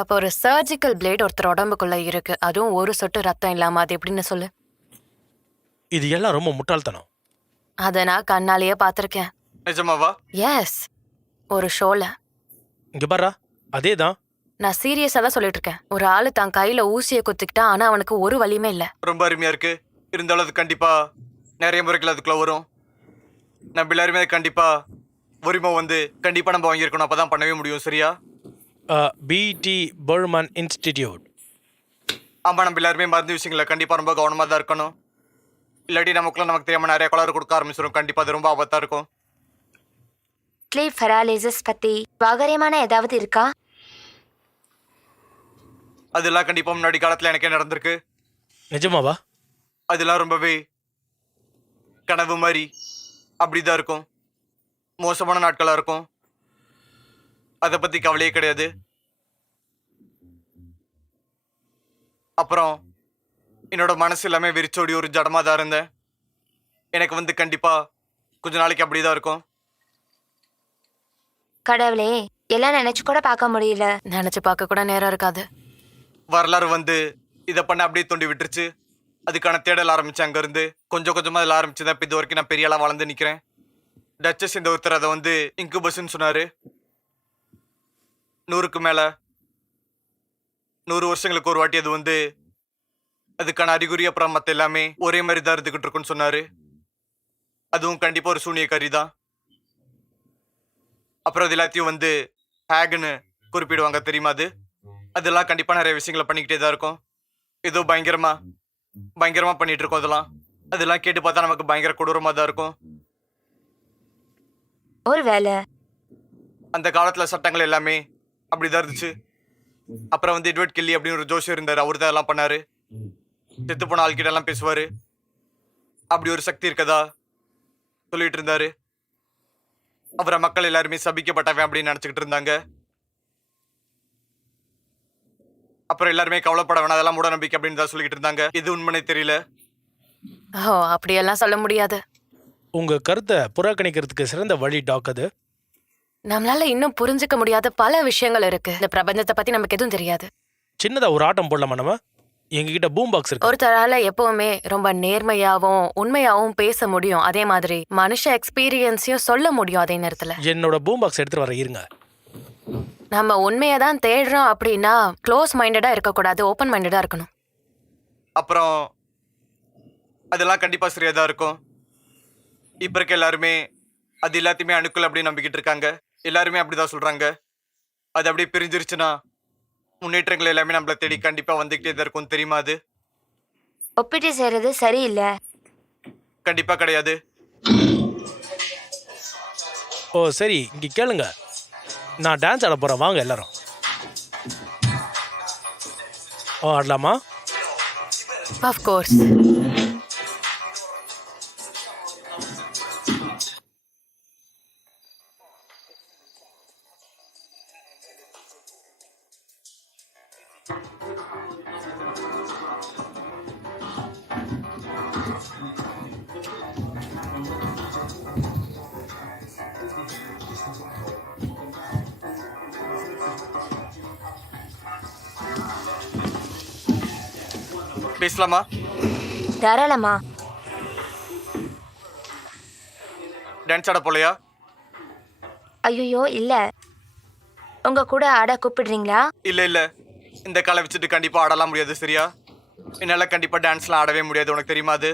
அப்போ ஒரு சர்ஜிக்கல் பிளேட் ஒருத்தர் உடம்புக்குள்ள இருக்கு, அதுவும் ஒரு சொட்டு ரத்தம் இல்லாம. அது எப்படின்னு சொல்லு. இது எல்லாம் ரொம்ப முட்டாள்தனம். அதை நான் கண்ணாலேயே பார்த்துருக்கேன். நிஜமாவா? எஸ், ஒரு ஷோல. இங்க பாரா, அதேதான். நான் சீரியஸா தான் சொல்லிட்டு இருக்கேன். ஒரு ஆளு தான் கையில ஊசியை குத்திக்கிட்டா, ஆனா அவனுக்கு ஒரு வலியுமே இல்ல. ரொம்ப அருமையா இருக்கு. இருந்தாலும் அது கண்டிப்பா நிறைய முறைகள் அதுக்குள்ள வரும். நம்ம எல்லாருமே கண்டிப்பா உரிமை வந்து கண்டிப்பா நம்ம வாங்கியிருக்கணும். அப்பதான் பண்ணவே முடியும். சரியா? பிடி பர்மன் இன்ஸ்டிடியூட். ஆமா, நம்ம எல்லாருமே மருந்து விஷயங்கள கண்டிப்பா ரொம்ப கவனமா தான் இருக்கணும். இல்லாட்டி நமக்கு தெரியாம நிறைய கலர் கொடுக்க ஆரம்பிச்சிடும். கண்டிப்பா அது ரொம்ப ஆபத்தா இருக்கும். ஸ்லீப் பெராலிசிஸ் பத்தி வாகரியமான ஏதாவது இருக்கா? அதெல்லாம் கண்டிப்பா முன்னாடி காலத்துல எனக்கே நடந்திருக்கு. நிஜமாவா? அதெல்லாம் ரொம்பவே கனவு மாதிரி அப்படிதான் இருக்கும். மோசமான நாட்களா இருக்கும். அதை பத்தி கவலையே கிடையாது. அப்புறம் என்னோட மனசு எல்லாமே வெறிச்சோடி ஒரு ஜடமா தான் இருந்தேன். எனக்கு வந்து கண்டிப்பா கொஞ்ச நாளைக்கு அப்படிதான் இருக்கும். கடவுளே, எல்லாம் நினைச்சு கூட பார்க்க முடியல. நினைச்சு பார்க்க கூட நேரம் இருக்காது. வரலாறு வந்து இதை பண்ண அப்படியே தோண்டி விட்டுருச்சு. அதுக்கான தேடல் ஆரம்பிச்சேன். அங்கேருந்து கொஞ்சம் கொஞ்சமாக அதில் ஆரம்பிச்சுதான் இப்போ இது வரைக்கும் நான் பெரிய ஆளாக வளர்ந்து நிற்கிறேன். டச்சஸ் இந்த ஒருத்தர் அதை வந்து இன்குபஸ்ன்னு சொன்னார். 100க்கு மேலே 100 வருஷங்களுக்கு ஒரு வாட்டி அது வந்து அதுக்கான அறிகுறி அப்புறம் மற்ற எல்லாமே ஒரே மாதிரி தான் இருந்துக்கிட்டு இருக்குன்னு சொன்னார். அதுவும் கண்டிப்பாக ஒரு சூனியக்காரி தான். அப்புறம் அது எல்லாத்தையும் வந்து ஹேக்னு குறிப்பிடுவாங்க, தெரியுமா? அதெல்லாம் கண்டிப்பாக நிறைய விஷயங்களை பண்ணிக்கிட்டே தான் இருக்கும். ஏதோ பயங்கரமா பண்ணிட்டு இருக்கோம். அதெல்லாம் கேட்டு பார்த்தா நமக்கு பயங்கர கொடூரமா தான் இருக்கும். ஒரு வேலை அந்த காலத்துல சட்டங்கள் எல்லாமே அப்படிதான் இருந்துச்சு. அப்புறம் வந்து எட்வர்ட் கெல்லி அப்படின்னு ஒரு ஜோஷியர் இருந்தாரு. அவரு தான் எல்லாம் பண்ணாரு. செத்து போன ஆள்கிட்ட எல்லாம் பேசுவாரு. அப்படி ஒரு சக்தி இருக்கதா சொல்லிட்டு இருந்தாரு. அப்புறம் மக்கள் எல்லாருமே சபிக்கப்பட்டவன் அப்படின்னு நினைச்சுக்கிட்டு இருந்தாங்க. அப்புறம் எல்லாருமே கவலைப்பட வேணாம், அதெல்லாம் மூட நம்பிக்கை அப்படின்னு தான் சொல்லிக்கிட்டு இருந்தாங்க. இது உண்மைனே தெரியல. ஓ, அப்படியெல்லாம் சொல்ல முடியாது. உங்க கருத்தை புறக்கணிக்கிறதுக்கு சிறந்த வழி டாக் அது. நம்மளால இன்னும் புரிஞ்சுக்க முடியாத பல விஷயங்கள் இருக்கு. இந்த பிரபஞ்சத்தை பத்தி நமக்கு எதுவும் தெரியாது. சின்னதா ஒரு ஆட்டம் போடலாமா நம்ம? எங்ககிட்ட பூம் பாக்ஸ் இருக்கு. ஒருத்தரால எப்பவுமே ரொம்ப நேர்மையாவும் உண்மையாவும் பேச முடியும். அதே மாதிரி மனுஷ எக்ஸ்பீரியன்ஸையும் சொல்ல முடியும் அதே நேரத்துல. என்னோட பூம் பாக்ஸ் எடுத்துட்டு வர இருங்க. நம்ம உண்மையை தான் தேடுறோம் அப்படின்னா க்ளோஸ் மைண்டடா இருக்கக்கூடாது, ஓப்பன் மைண்டடா இருக்கணும். அப்புறம் அதெல்லாம் கண்டிப்பா சரியா தான் இருக்கும். இப்ப இருக்க எல்லாருமே அது எல்லாத்தையுமே அணுக்கள் அப்படின்னு நம்பிக்கிட்டு இருக்காங்க. எல்லாருமே அப்படிதான் சொல்றாங்க. அது அப்படியே பிரிஞ்சிருச்சுன்னா முன்னேற்றங்கள் எல்லாமே நம்மளை தேடி கண்டிப்பா வந்துகிட்டே தான் இருக்கும், தெரியுமா? அது ஒப்பிட்டு செய்யறது சரியில்லை. கண்டிப்பா கிடையாது. ஓ சரி, இங்க கேளுங்க. நான் டான்ஸ் ஆட போறேன், வாங்க எல்லாரும். ஆடலாமா? Of course. பேசலாமா? தாராளமா. டான்ஸ் ஆட போலையா? ஐயோ இல்ல. உங்க கூட ஆட கூப்பிடுறீங்களா? இல்ல இல்ல, இந்த காலை வச்சுட்டு கண்டிப்பா ஆடலாம் முடியாது, சரியா? என்னால கண்டிப்பா டான்ஸ்லாம் ஆடவே முடியாது, உனக்கு தெரியுமா? அது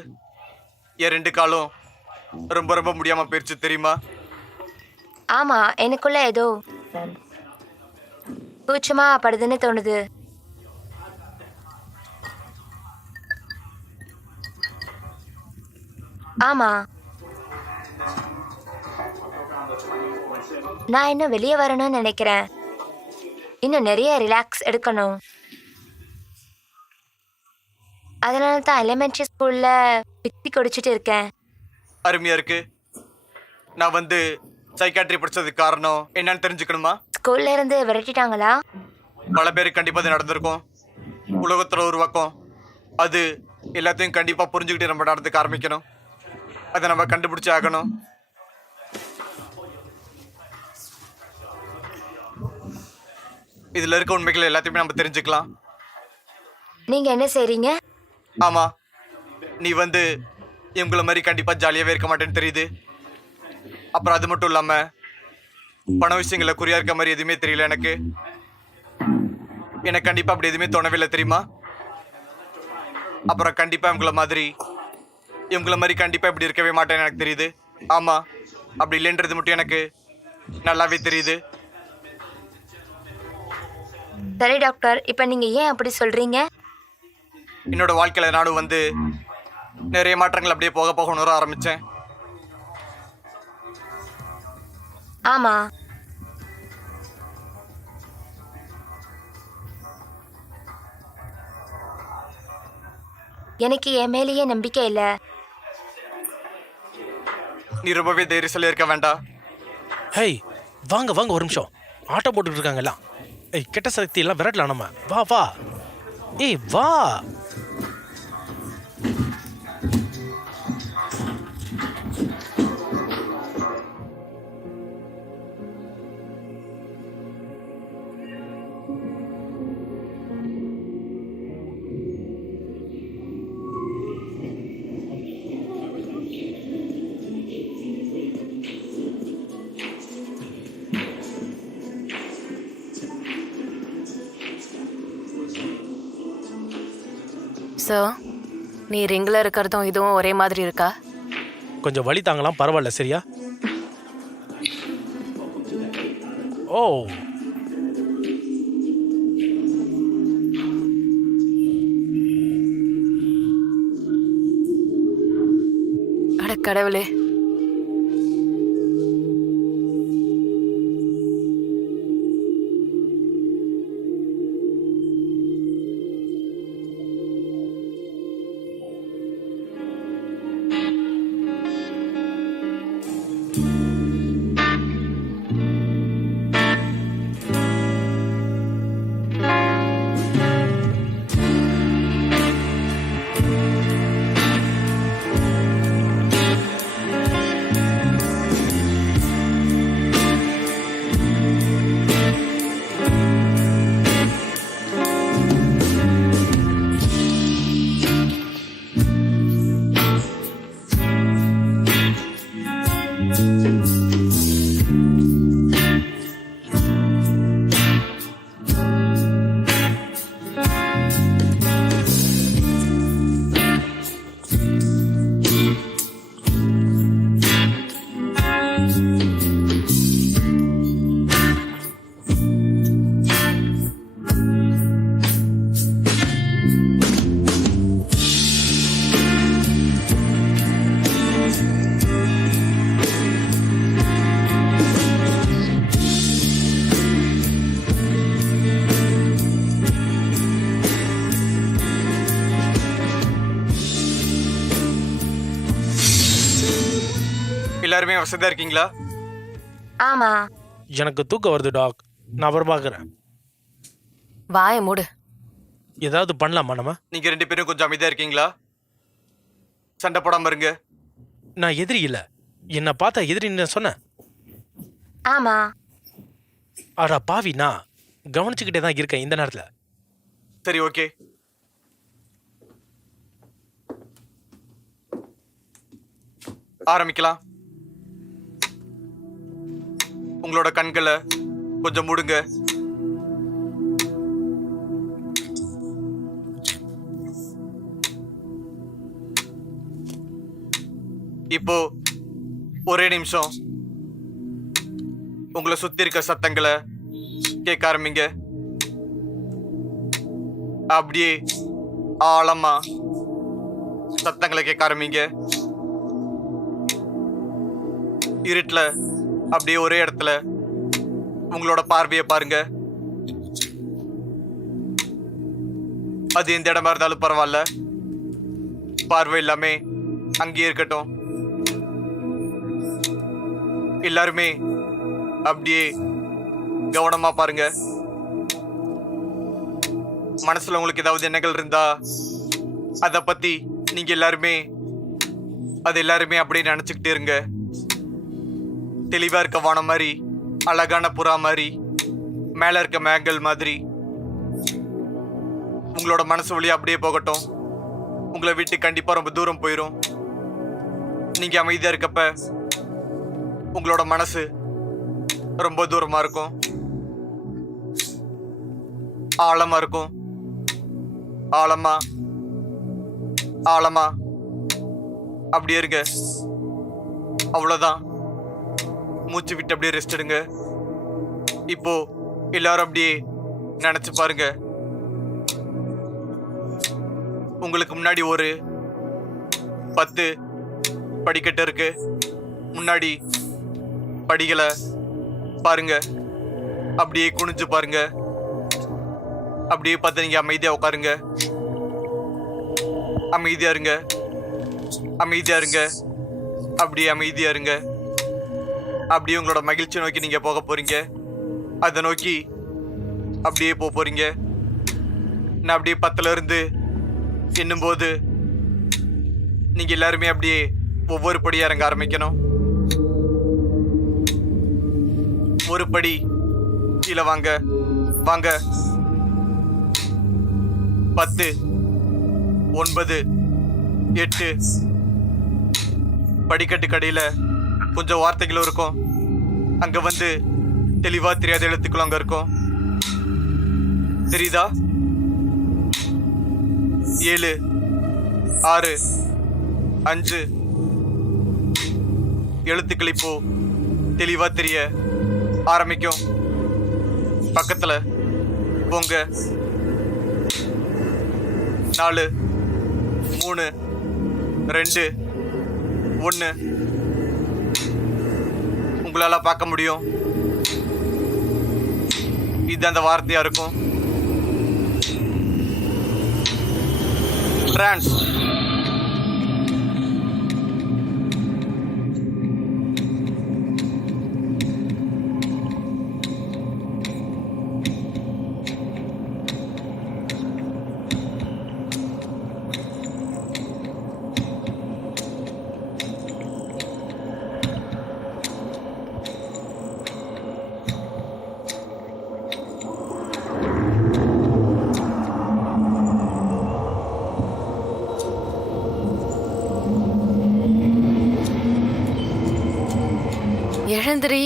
என் 2 காலும் ரொம்ப ரொம்ப முடியாம போயிருச்சு, தெரியுமா? ஆமா, எனக்குள்ள ஏதோ கூச்சமா படுதுன்னு தோணுது. ஆமா, நான் இன்னும் வெளியே வரணும்னு நினைக்கிறேன். இன்னும் நிறைய ரிலாக்ஸ் எடுக்கணும். அதனால தான் எலிமெண்ட்ரி ஸ்கூல்ல பிக்சி குடிச்சிட்டு இருக்கேன். அருமையா இருக்கு. நான் வந்து சைக்காட்ரி படிச்சதுக்கு காரணம் என்னன்னு தெரிஞ்சுக்கணுமா? ஸ்கூல்ல இருந்து விரட்டிட்டாங்களா? பல பேருக்கு கண்டிப்பா இது நடந்திருக்கும். உலகத்துல உருவாக்கம் அது எல்லாத்தையும் கண்டிப்பா புரிஞ்சுக்கிட்டு நம்ம நடந்துக்க ஆரம்பிக்கணும். அதை நம்ம கண்டுபிடிச்சு ஆகணும். இதுல இருக்க உண்மைகள் எல்லாத்தையுமே நம்ம தெரிஞ்சுக்கலாம். நீங்க என்ன செய்றீங்க? ஆமா, நீ வந்து இவங்கள மாதிரி கண்டிப்பா ஜாலியாவே இருக்க மாட்டேன்னு தெரியுது. அப்புறம் அது மட்டும் இல்லாம பண விஷயங்களை குறியா இருக்க மாதிரி எதுவுமே தெரியல எனக்கு. எனக்கு கண்டிப்பா அப்படி எதுவுமே தோணவே இல்லை, தெரியுமா? அப்புறம் கண்டிப்பா இவங்கள மாதிரி கண்டிப்பா இப்படி இருக்கவே மாட்டேன்னு எனக்கு தெரியுது. ஆமா, அப்படி இல்லைன்றது மட்டும் எனக்கு நல்லாவே தெரியுது. சரி டாக்டர், இப்ப நீங்க ஏன் அப்படி சொல்றீங்க? என்னோட வாழ்க்கையில நானும் வந்து நிறைய மாற்றங்கள் அப்படியே போக போக உணர ஆரம்பிச்சேன். ஆமா, எனக்கு என் மேலேயே நம்பிக்கை இல்லை. நீ ரொம்பவே தைரியசாலியா இருக்க வேண்டாம். ஹேய், வாங்க வாங்க, ஒரு நிமிஷம். ஆட்டம் போட்டுட்டு இருக்காங்க எல்லாம். ஏய், கெட்ட சக்தி எல்லாம் விரட்டலாம் நம்ம. வா வா. ஏய் வா. சார், நீ ரிங்கில் இருக்கிறதும் இதுவும் ஒரே மாதிரி இருக்கா? கொஞ்சம் வலி தாங்கலாம், பரவாயில்ல, சரியா? ஓ, அட கடவுளே. எல்லாருமே வசதியா இருக்கீங்களா? ஆமா, எனக்கு தூக்கம் வருது டாக். நான் அப்புறம் பார்க்குறேன். வாயை மூடு. ஏதாவது பண்ணலாமா நம்ம? நீங்க 2 பேரும் கொஞ்சம் அமைதியா இருக்கீங்களா? சண்டை போடாம இருங்க. நான் எதிரி இல்லை. என்னை பார்த்தா எதிரின்னு சொன்னேன். ஆமா. அடா பாவி, நான் கவனிச்சுக்கிட்டே தான் இருக்கேன் இந்த நேரத்துல. சரி, ஓகே. ஆரம்பிக்கலாம். உங்களோட கண்களை கொஞ்சம் மூடுங்க. இப்போ ஒரே நிமிஷம் உங்களை சுத்தி இருக்க சத்தங்களை கேட்க ஆரம்பிங்க. அப்படியே ஆழமா சத்தங்களை கேட்க ஆரம்பிங்க. இருட்டுல அப்படியே ஒரே இடத்துல உங்களோட பார்வையை பாருங்க. அது எந்த இடமா இருந்தாலும் பரவாயில்ல, பார்வை எல்லாமே அங்கேயே இருக்கட்டும். எல்லாருமே அப்படியே கவனமா பாருங்க. மனசுல உங்களுக்கு ஏதாவது எண்ணங்கள் இருந்தா அத பத்தி நீங்க எல்லாருமே அப்படியே நினைச்சுக்கிட்டே இருங்க. தெளிவா இருக்க வானம் மாதிரி, அழகான புறா மாதிரி, மேல இருக்க மேகங்கள் மாதிரி உங்களோட மனசு வழியா அப்படியே போகட்டும். உங்களை விட்டு கண்டிப்பா ரொம்ப தூரம் போயிடும். நீங்க அமைதியா இருக்கப்ப உங்களோட மனசு ரொம்ப தூரமா இருக்கும், ஆழமா இருக்கும். ஆழமா ஆழமா அப்படியே இருங்க. அவ்வளவுதான். மூச்சு விட்டு அப்படியே ரெஸ்ட் எடுங்க. இப்போ எல்லாரும் அப்படியே நினைச்சு பாருங்க, உங்களுக்கு முன்னாடி ஒரு 10 படிக்கட்டு இருக்கு. முன்னாடி படிகளை பாருங்க. அப்படியே குனிஞ்சு பாருங்க. அப்படியே பார்த்து நீங்க அமைதியா உட்காருங்க. அமைதியா இருங்க, அமைதியா இருங்க, அப்படியே அமைதியா இருங்க. அப்படியே உங்களோட மகிழ்ச்சியை நோக்கி நீங்க போக போறீங்க. அதை நோக்கி அப்படியே போக போறீங்க. நான் அப்படியே 10ல இருந்து எண்ணும்போது நீங்க எல்லாருமே அப்படியே ஒவ்வொரு படியா இறங்க ஆரம்பிக்கணும். ஒரு படி கீழே வாங்க. வாங்க. 10, 9, 8. படிக்கட்டு கடையில கொஞ்சம் வார்த்தைகளும் இருக்கும். அங்க வந்து தெளிவா தெரியாத எழுத்துக்களும் அங்க இருக்கும். தெரியுதா? 7, 6, 5 எழுத்துக்கள் இப்போ தெளிவா தெரிய ஆரம்பிக்கும். பக்கத்துல போங்க. 4, 3, 2, 1. உங்களால பார்க்க முடியும். இது அந்த வார்த்தையா இருக்கும். டிரான்ஸ். எழுந்திரி,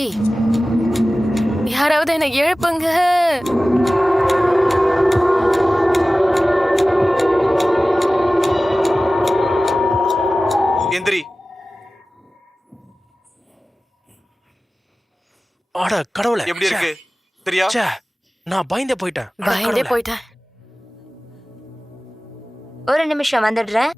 யாராவது என்னை எழுப்புங்க. எந்திரி. அட கடவுளே, எப்படி இருக்கு தெரியா? ச்சே, நான் பயந்தே போயிட்டேன். அட பயந்தே கடவுளே. போயிட்டேன். ஒரு நிமிஷம் வந்துடுறேன்.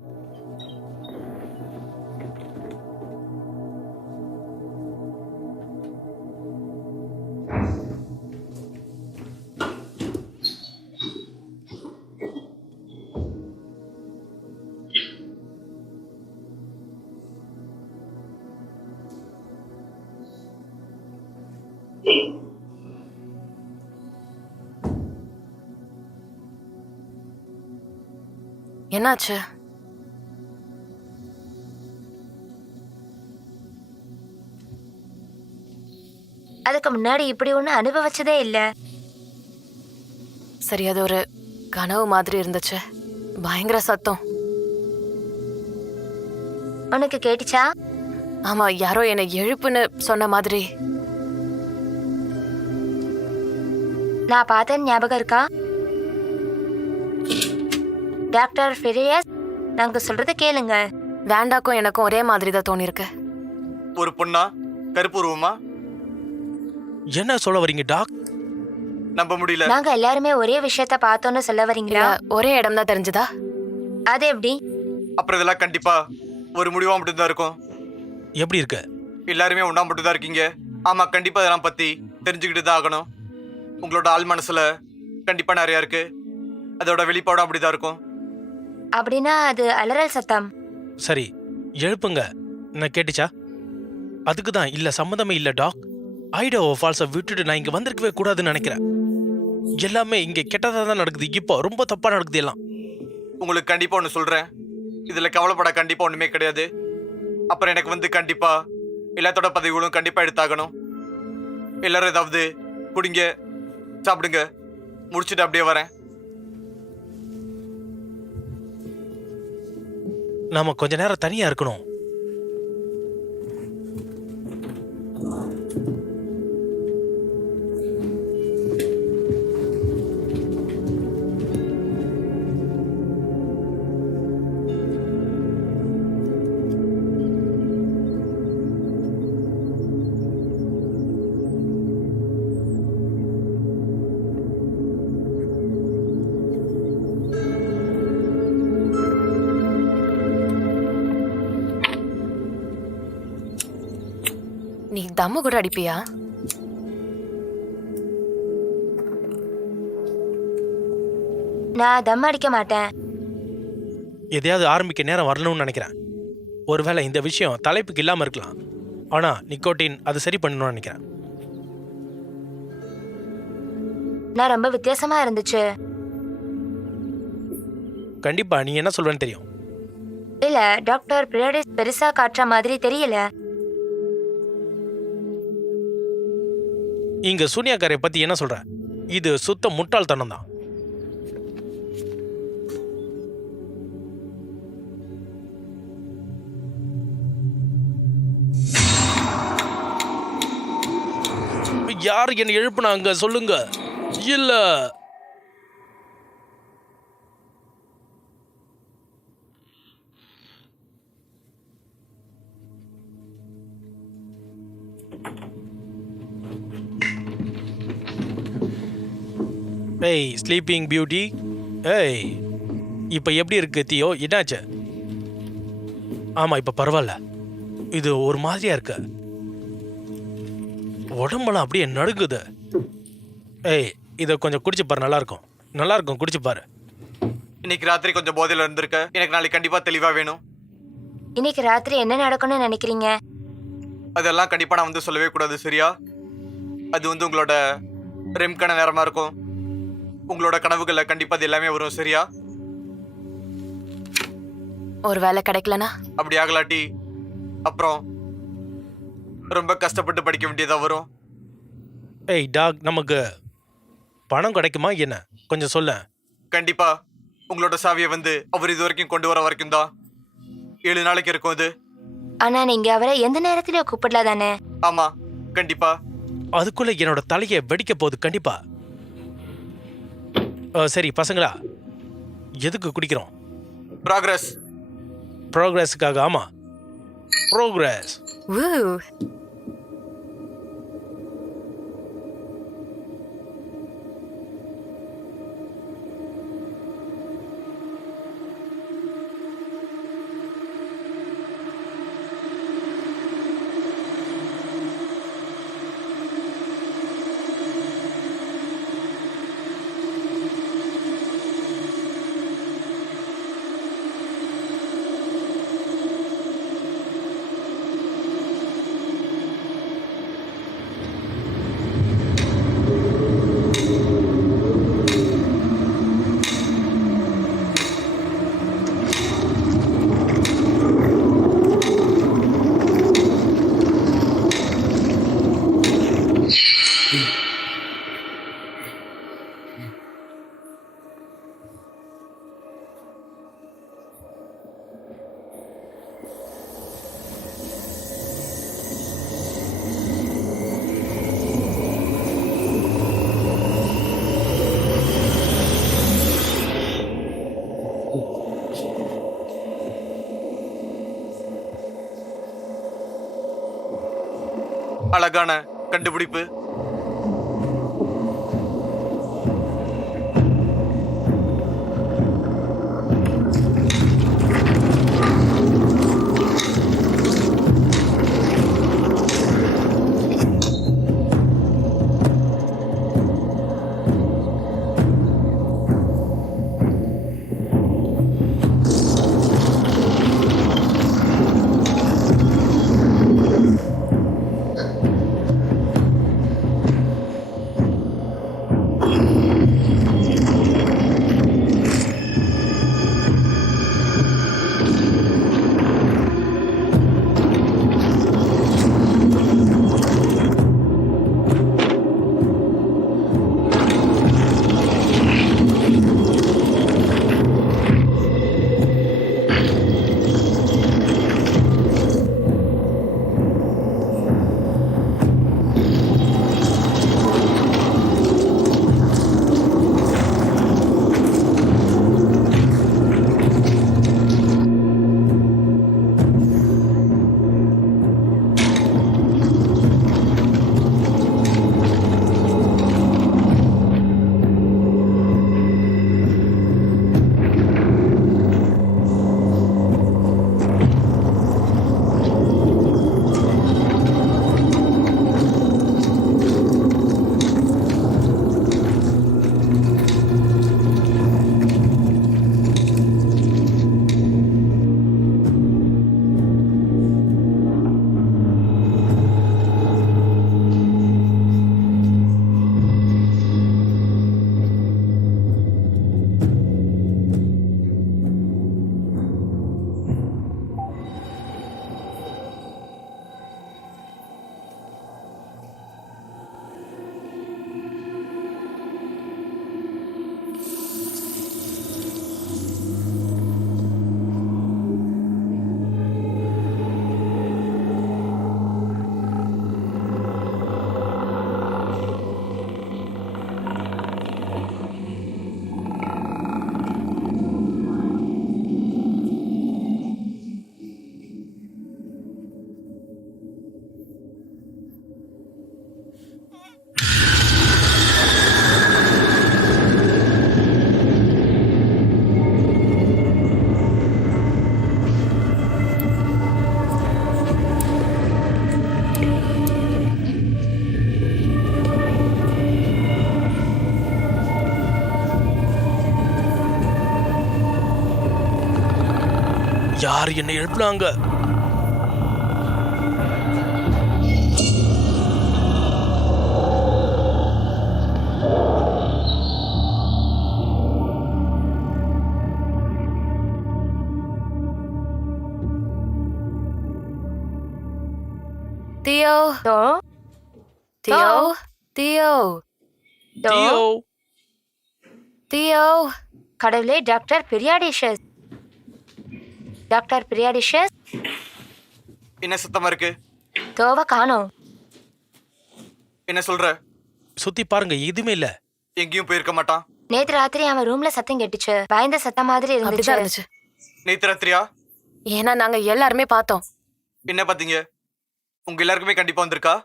என்னாச்சு? அது இதுக்கு முன்னாடி இப்படி ஒண்ணு அனுபவிச்சதே இல்ல. சரி, அது ஒரு கனவு மாதிரி இருந்துச்சு. பயங்கர சத்தம். உனக்கு கேட்டுச்சா? ஆமா, யாரோ என்னை எழுப்புன்னு சொன்ன மாதிரி. நான் பார்த்தேன், ஞாபகம் இருக்கா? டாக்டர் ஃபெரியாஸ், நாங்க சொல்றத கேளுங்க. வேண்டாக்கும் எனக்கும் ஒரே மாதிரி தான் தோணிருக்கு. ஒரு பொண்ணா? கருப்பு உருவமா? என்ன சொல்ல வரீங்க டாக்? நம்ப முடியல. நாங்க எல்லாருமே ஒரே விஷயத்த பார்த்தோம்னு சொல்ல இல்ல, வரீங்களா? ஒரே இடம் தான் தெரிஞ்சதா? அது எப்படி? அப்புறம் இதெல்லாம் கண்டிப்பா ஒரு முடிவா மட்டும்தான் இருக்கும். எப்படி இருக்கு? எல்லாருமே ஒண்ணா மட்டும்தான் இருக்கீங்க. ஆமா, கண்டிப்பா இதெல்லாம் பத்தி தெரிஞ்சுக்கிட்டு தான் ஆகணும். உங்களோட ஆள் மனசுல கண்டிப்பா நிறைய இருக்கு. அதோட வெளிப்பாடும் அப்படிதான் இருக்கும். அப்படின்னா அது அலறல் சத்தம். சரி, எழுப்புங்க. நான் கேட்டுச்சா? அதுக்கு தான் இல்ல, சம்மந்தமே இல்ல டாக். ஐடாவோ ஃபால்ஸை விட்டுட்டு நான் இங்க வந்திருக்கவே கூடாதுன்னு நினைக்கிறேன். எல்லாமே இங்க கெட்டதா தான் நடக்குது. இப்போ ரொம்ப தப்பா நடக்குது எல்லாம். உங்களுக்கு கண்டிப்பா ஒண்ணு சொல்றேன், இதுல கவலைப்பட கண்டிப்பா ஒண்ணுமே கிடையாது. அப்புறம் எனக்கு வந்து கண்டிப்பா எல்லாத்தோட பதவிகளும் கண்டிப்பா எடுத்தாகணும். எல்லாரும் ஏதாவது குடிங்க, சாப்பிடுங்க, முடிச்சுட்டு அப்படியே வரேன். நாம கொஞ்ச நேரம் தனியா இருக்கணும். நீ தம்மு கூட அடிப்பியா? நான் தம் அடிக்க மாட்டேன். எதையாவது ஆரம்பிக்க நேரம் வரணும்னு நினைக்கிறேன். ஒருவேளை இந்த விஷயம் தலைப்புக்கு இல்லாம இருக்கலாம், ஆனா நிக்கோட்டின் அது சரி பண்ணணும்னு நினைக்கிறேன். நான் ரொம்ப வித்தியாசமா இருந்துச்சு. கண்டிப்பா நீ என்ன சொல்வேன்னு தெரியும். இல்ல, டாக்டர் பிரியாடிஸ் பெருசா காட்டுற மாதிரி தெரியல. இங்க சூனியாக்காரை பத்தி என்ன சொல்ற? இது சுத்த முட்டாள்தனம் தான். யார் என்ன எழுப்புனாங்க சொல்லுங்க. இல்ல, ஏய் ஸ்லீப்பிங் பியூட்டி, ஏய் இப்போ எப்படி இருக்கு தியோ? என்னாச்சு? ஆமா, இப்போ பரவாயில்ல. இது ஒரு மாதிரியா இருக்கு. உடம்பெல்லாம் அப்படியே நடுங்குது. ஏய், இதை கொஞ்சம் குடிச்சு பாரு, நல்லா இருக்கும். நல்லா இருக்கும், குடிச்சு பாரு. இன்னைக்கு ராத்திரி கொஞ்சம் போதையில இருந்திருக்க. எனக்கு நாளைக்கு கண்டிப்பா தெளிவா வேணும். இன்னைக்கு ராத்திரி என்ன நடக்கும்னு நினைக்கிறீங்க? அதெல்லாம் கண்டிப்பா நான் வந்து சொல்லவே கூடாது, சரியா? அது வந்து உங்களோட ரெம்கான நேரமா இருக்கும். உங்களோட கனவுகள்ல கண்டிப்பா அது எல்லாமே வரும், சரியா? ஒரு வேலை கிடைக்கலனா? அப்படி ஆகலாட்டி அப்புறம் ரொம்ப கஷ்டப்பட்டு படிக்க வேண்டியதா வரும். ஏய் டாக், நமக்கு பணம் கிடைக்குமா என்ன? கொஞ்சம் சொல்ல. கண்டிப்பா உங்களோட சாவியை வந்து அவர் இது வரைக்கும் கொண்டு வர வரைக்கும் தான் 7 நாளைக்கு இருக்கும் அது. ஆனா நீங்க அவரை எந்த நேரத்திலயும் கூப்பிடல தானே? ஆமா, கண்டிப்பா. அதுக்குள்ள என்னோட தலையை வெடிக்க போகுது கண்டிப்பா. சரி பசங்களா, எதுக்கு குடிக்கிறோம்? ப்ராக்ரஸ். ப்ரோக்ரஸுக்காக. ஆமா, ப்ரோக்ரஸ். Woo! அழகான கண்டுபிடிப்பு. யார் என்னை எழுப்புனாங்க? தியோ தோ தியோ தியோ தோ தியோ, தியோ கடவுளே, டாக்டர் பிரியாடிஷஸ். டாக்டர் பிரியாடிஷஸ், என்ன சத்தமா இருக்கு? தோவ காணோம். என்ன சொல்ற? சுத்தி பாருங்க, எதுவுமே இல்ல. எங்கேயும் போயிருக்க மாட்டான். நேத்து ராத்திரி அவன் ரூம்ல சத்தம் கேட்டுச்சு. பயந்த சத்தம் மாதிரி அப்படிதான் இருந்துச்சு. இருந்துச்சு. நேத்து ராத்திரியா? ஏன்னா நாங்க எல்லாருமே பார்த்தோம். என்ன பாத்தீங்க? உங்க எல்லாருக்குமே கண்டிப்பா வந்திருக்கா?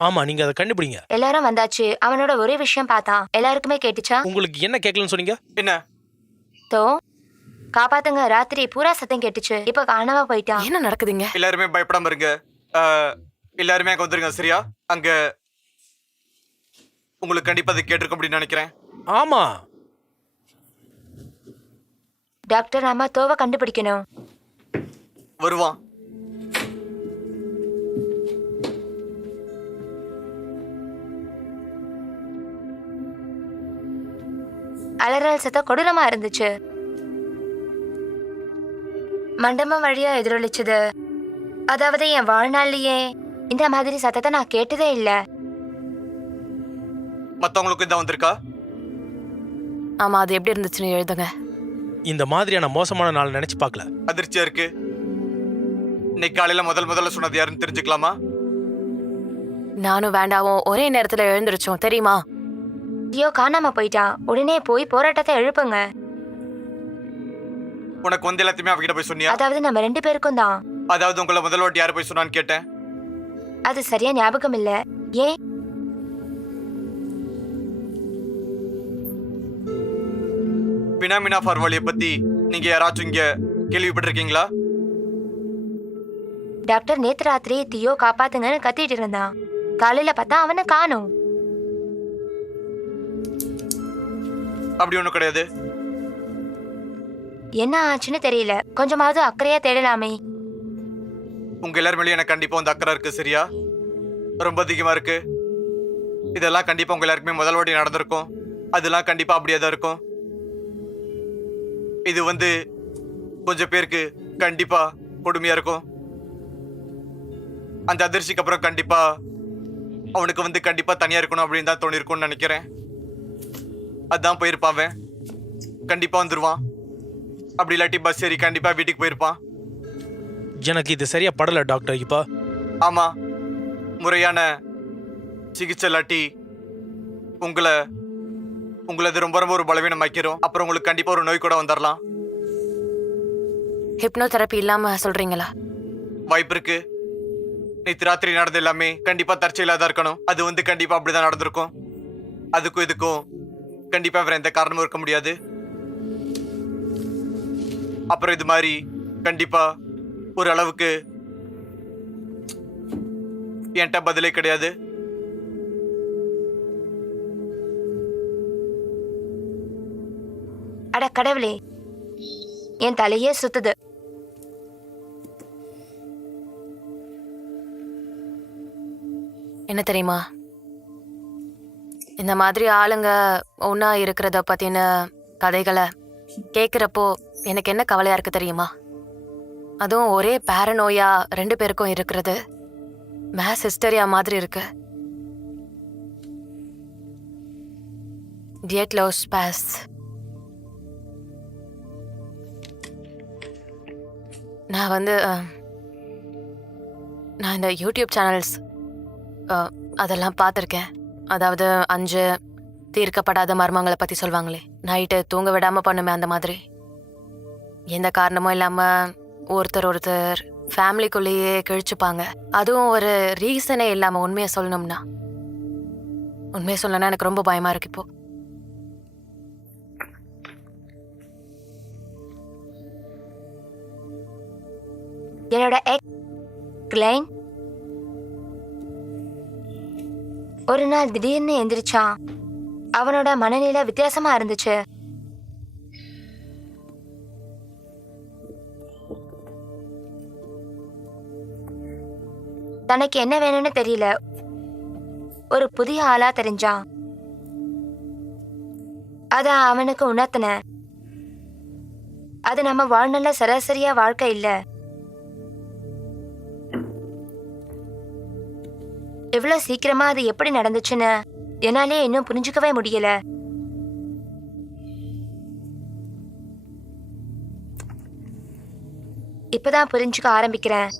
ஆமா, நீங்க அதை கண்டுபிடிங்க. எல்லாரும் வந்தாச்சு. அவனோட ஒரே விஷயம் பார்த்தான். எல்லாருக்குமே கேட்டுச்சா? உங்களுக்கு என்ன கேட்கலன்னு சொன்னீங்க? என்ன? தோ காப்பாத்துங்க, ராத்திரி பூரா சத்தம் கேட்டுச்சு. இப்ப காணாம போயிட்டான். என்ன நடக்குதுங்க? எல்லாருமே பயப்படாம இருங்க. எல்லாருமே அங்க வந்துருங்க, சரியா? அங்க உங்களுக்கு கண்டிப்பா அதை கேட்டிருக்க அப்படின்னு நினைக்கிறேன். ஆமா, டாக்டர், நாம தோவ கண்டுபிடிக்கணும். வருவான். அலறல் சத்தம் கொடூரமா இருந்துச்சு. மண்டபம் வழியா எதிரொலிச்சுது. அதாவது என் வாழ்நாள்லயே இந்த மாதிரி சத்தத்தை நான் கேட்டதே இல்ல. மத்தவங்களுக்கும் இதான் வந்திருக்கா? ஆமா, அது எப்படி இருந்துச்சுன்னு எழுதுங்க. இந்த மாதிரியான மோசமான நாள் நினைச்சு பார்க்கல. அதிர்ச்சியா இருக்கு. இன்னைக்கு காலையில முதல்ல சொன்னது யாருன்னு தெரிஞ்சுக்கலாமா? நானும் வேண்டாவும் ஒரே நேரத்துல எழுந்திருச்சோம், தெரியுமா? ஐயோ, காணாம போயிட்டான். உடனே போய் போராட்டத்தை எழுப்புங்க. உனக்கு வந்து எல்லாத்தையுமே அவகிட்ட போய் சொன்னியா? அதாவது நம்ம 2 பேருக்கும் தான். அதாவது உங்களை முதல் வாட்டி யாரு போய் சொன்னான்னு கேட்டேன். அது சரியா ஞாபகம் இல்ல. ஏன்? பினாமினா ஃபார்வாலியை பத்தி நீங்க யாராச்சும் இங்க கேள்விப்பட்டிருக்கீங்களா? டாக்டர் நேத்து ராத்திரி தியோ காப்பாத்துங்கன்னு கத்திட்டு இருந்தான். காலையில பார்த்தா அவனை காணோம். அப்படி ஒண்ணும் கிடையாது. என்ன ஆச்சுன்னு தெரியல. கொஞ்சமாவது அக்கறையா தேடலாமே. உங்க எல்லார் மேலேயும் எனக்கு கண்டிப்பா வந்து அக்கறை இருக்கு. சரியா? ரொம்ப அதிகமா இருக்கு. இதெல்லாம் கண்டிப்பா உங்க எல்லாருக்குமே முதல் வாட்டி நடந்திருக்கும். அதெல்லாம் கண்டிப்பா அப்படியே தான் இருக்கும். இது வந்து கொஞ்சம் பேருக்கு கண்டிப்பா கொடுமையா இருக்கும். அந்த அதிர்ச்சிக்கு அப்புறம் கண்டிப்பா அவனுக்கு வந்து கண்டிப்பா தனியா இருக்கணும் அப்படின்னு தான் தோணிருக்கும்னு நினைக்கிறேன். அதான் போயிருப்பான். கண்டிப்பா வந்துருவான். அப்படி இல்லாட்டி பஸ் ஏறி கண்டிப்பா வீட்டுக்கு போயிருப்பான். எனக்கு இது சரியா படல டாக்டர். இப்போ ஆமா, முறையான சிகிச்சை இல்லாட்டி உங்களது ரொம்ப ரொம்ப ஒரு பலவீனம் ஆக்கிரும். அப்புறம் உங்களுக்கு கண்டிப்பா ஒரு நோய் கூட வந்துடலாம். ஹிப்னோதெரப்பி இல்லாம சொல்றீங்களா? வாய்ப்பு இருக்கு. நேற்று ராத்திரி நடந்த எல்லாமே கண்டிப்பா தற்செயலா தான் இருக்கணும். அது வந்து கண்டிப்பா அப்படிதான் நடந்திருக்கும். அதுக்கும் இதுக்கும் கண்டிப்பா வேற எந்த காரணமும் இருக்க முடியாது. அப்புறம் இது மாதிரி கண்டிப்பா ஒரு அளவுக்கு என்கிட்ட பதிலே கிடையாது. அட கடவுளே, என் தலையே சுத்துது. என்ன தெரியுமா, இந்த மாதிரி ஆளுங்க ஒன்றா இருக்கிறத பற்றின கதைகளை கேட்குறப்போ எனக்கு என்ன கவலையாக இருக்குது தெரியுமா? அதுவும் ஒரே பேரனோயா 2 பேருக்கும் இருக்கிறது மேஸ் ஹிஸ்டரியா மாதிரி இருக்கு. டியட்லோஸ் பாஸ். நான் இந்த யூடியூப் சேனல்ஸ் அதெல்லாம் பார்த்துருக்கேன். அதாவது 5 தீர்க்கப்படாத மர்மங்களை பற்றி சொல்லுவாங்களே, நைட்டு தூங்க விடாமல் பண்ணுமே அந்த மாதிரி. எந்த காரணமும் இல்லாமல் ஒருத்தர் ஃபேமிலிக்குள்ளேயே கிழிச்சுப்பாங்க. அதுவும் ஒரு ரீசனே இல்லாமல். உண்மையை சொல்லணும்னா எனக்கு ரொம்ப பயமாக இருக்கு இப்போ. என்னோட கிளைன் ஒரு நாள் திடீர்னு எந்திரிச்சான். அவனோட மனநிலை வித்தியாசமா இருந்துச்சு. தனக்கு என்ன வேணும்னு தெரியல. ஒரு புதிய ஆளா தெரிஞ்சான். அத அவனுக்கு உணர்த்தின. அது நம்ம வாழ்நாள்ல சராசரியா வாழ்க்கை இல்ல. எவ்வளவு சீக்கிரமா அது எப்படி நடந்துச்சுன்னு என்னாலே இன்னும் புரிஞ்சுக்கவே முடியல. இப்பதான் புரிஞ்சுக்க ஆரம்பிக்கிறேன்.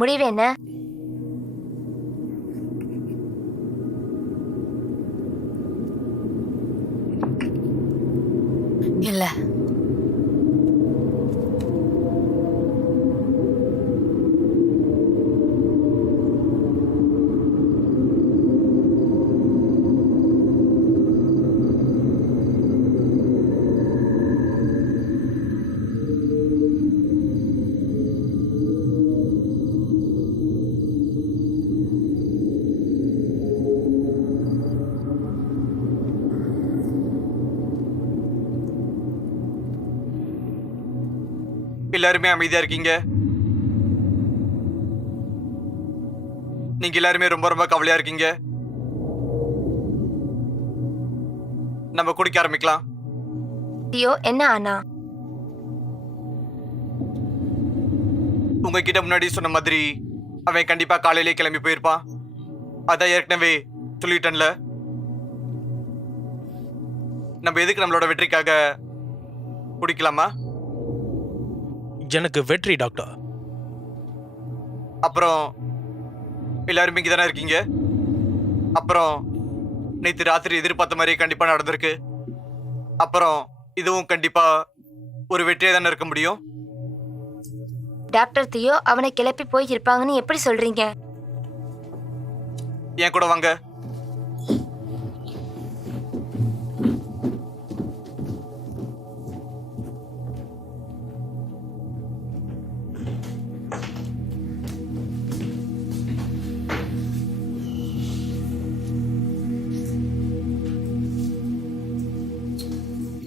முடிவு என்ன? இல்ல, எல்லாருமே அமைதியா இருக்கீங்க. நீங்க எல்லாருமே ரொம்ப ரொம்ப கவலையா இருக்கீங்க. நம்ம குடிக்க ஆரம்பிக்கலாம். ஐயோ, என்ன ஆனா? உங்ககிட்ட முன்னாடி சொன்ன மாதிரி அவன் கண்டிப்பா காலையிலே கிளம்பி போயிருப்பான். அதான் ஏற்கனவே சொல்லிட்டேன்ல. நம்ம எதுக்கு நம்மளோட வெற்றிக்காக குடிக்கலாமா? எனக்கு வெற்றி டாக்டர். அப்புறம் எல்லாரும் இங்கே தானே இருக்கீங்க. அப்புறம் நேற்று ராத்திரி எதிர்பார்த்த மாதிரி கண்டிப்பா நடந்திருக்கு. அப்புறம் இதுவும் கண்டிப்பா ஒரு வெற்றியா தானே இருக்க முடியும். டாக்டர் தியோ அவனை கிளப்பி போய் இருப்பாங்கன்னு எப்படி சொல்றீங்க? என் கூட வாங்க.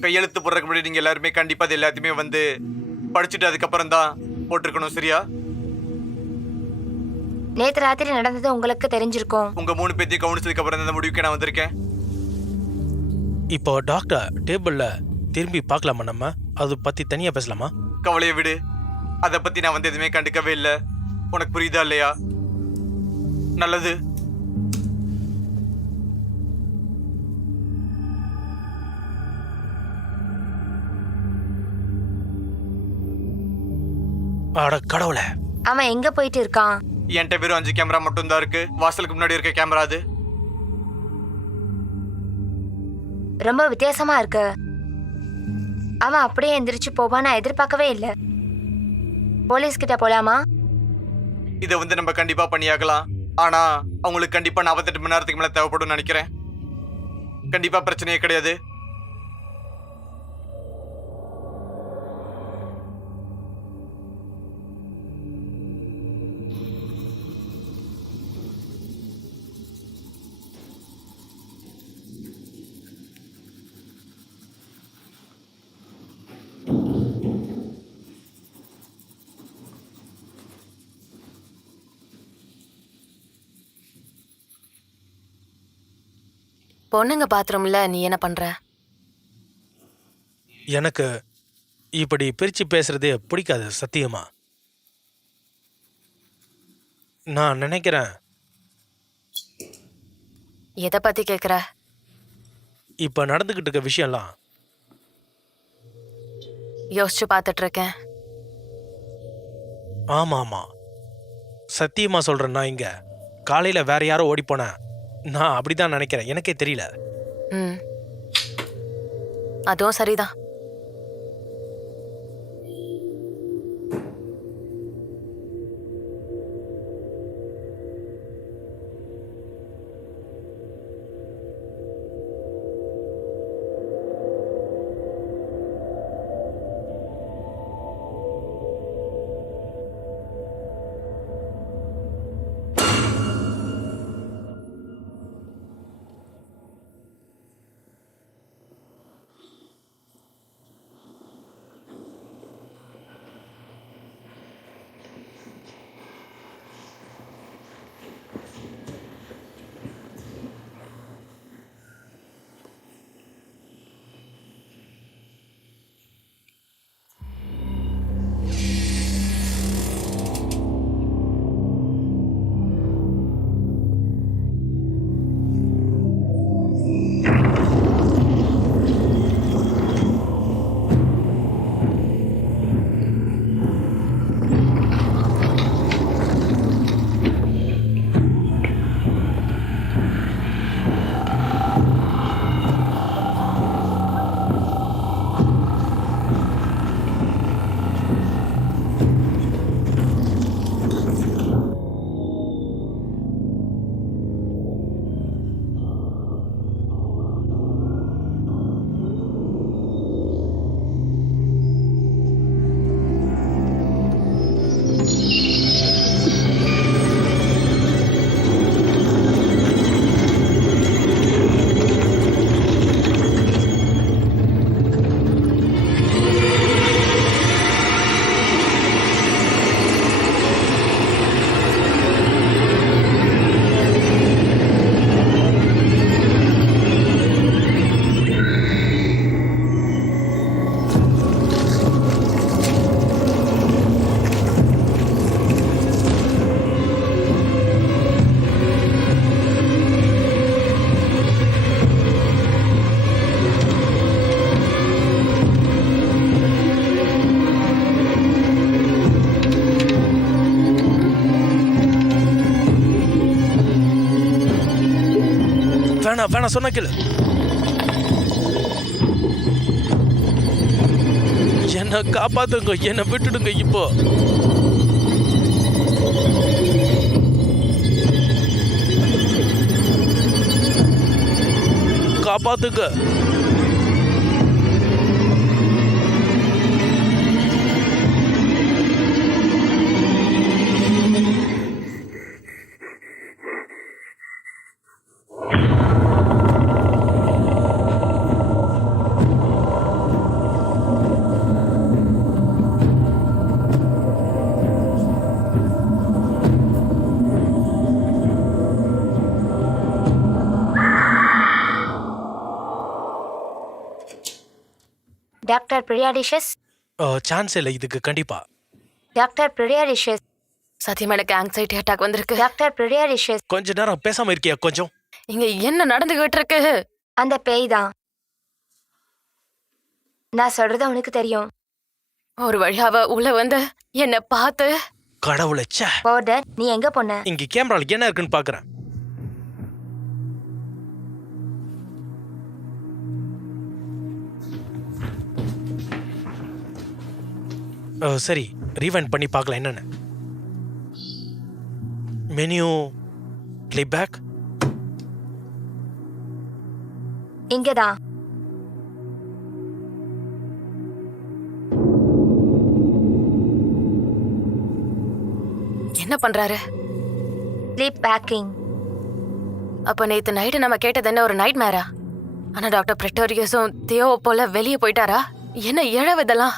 கையெழுத்து போடுறதுக்கு முன்னாடி நீங்க எல்லாருமே கண்டிப்பா அது எல்லாத்தையுமே வந்து படிச்சுட்டு அதுக்கப்புறம் தான் போட்டிருக்கணும், சரியா? நேத்து ராத்திரி நடந்தது உங்களுக்கு தெரிஞ்சிருக்கும். உங்க 3 பேத்தையும் கவனிச்சதுக்கு அப்புறம் தான் இந்த முடிவுக்கு நான் வந்திருக்கேன். இப்போ டாக்டர் டேபிள்ல திரும்பி பார்க்கலாமா? நம்ம அதை பத்தி தனியா பேசலாமா? கவலையை விடு, அதை பத்தி நான் வந்து எதுவுமே கண்டுக்கவே இல்லை. உனக்கு புரியுதா இல்லையா? நல்லது. அட கடவுளே, அவன் எங்க போயிட்டு இருக்கான்? என்கிட்ட வெறும் 5 கேமரா மட்டும் தான் இருக்கு. வாசலுக்கு முன்னாடி இருக்க கேமரா அது. ரொம்ப வித்தியாசமா இருக்கு. அவன் அப்படியே எந்திரிச்சு போவான், நான் எதிர்பார்க்கவே இல்லை. போலீஸ் கிட்ட போலாமா? இதை வந்து நம்ம கண்டிப்பா பண்ணியாகலாம். ஆனா அவங்களுக்கு கண்டிப்பா 48 மணி நேரத்துக்கு மேல தேவைப்படும் நினைக்கிறேன். கண்டிப்பா பிரச்சனையே கிடையாது. பொண்ணுங்க பாத்ரூம்ல நீ என்ன பண்ற? எனக்கு இப்படி பிரிச்சு பேசுறதே பிடிக்காது சத்தியமா. நான் நினைக்கிறேன், எதை பத்தி கேக்குற? இப்ப நடந்துகிட்டு இருக்க விஷயம்லாம் யோசிச்சு பார்த்துட்டு இருக்கேன். ஆமா ஆமா, சத்தியமா சொல்றேன். நான் இங்க காலையில வேற யாரோ ஓடி போனேன். நான் அப்படிதான் நினைக்கிறேன், எனக்கே தெரியல. ம், அதுவும் சரிதான். வேணாம் சொன்ன கேளு. என்ன காப்பாத்துங்க, என்ன விட்டுடுங்க இப்போ. காப்பாத்துங்க. டாக்டர் பிரியாடிஷஸ், சான்ஸ் இல்லை இதுக்கு கண்டிப்பா. டாக்டர் பிரியாடிஷஸ், சத்தியமா எனக்கு ஆங்ஸைட்டி அட்டாக் வந்திருக்கு. டாக்டர் பிரியாடிஷஸ். கொஞ்ச நேரம் பேசாம இருக்கியா கொஞ்சம்? இங்க என்ன நடந்துகிட்டு இருக்கு? அந்த பேய் தான். நான் சொல்றது உனக்கு தெரியும். ஒரு வழியாவ உள்ள வந்து என்ன பார்த்து. கடவுளே, ச்சே. போர்டர், நீ எங்க போன? இங்க கேமரால என்ன இருக்குன்னு பாக்குறேன். சரி, ரீவைண்ட் பண்ணி பார்க்கலாம் என்னன்னு. மெனு பிளேபேக் இங்கதான். என்ன பண்றாரு? Sleep packing. அப்ப நேத்து நைட்டு நம்ம கேட்டது என்ன ஒரு நைட் மேரா? ஆனா டாக்டர் பிரெட்டோரியஸும் தியோ போல வெளியே போயிட்டாரா? என்ன இழவு இதெல்லாம்?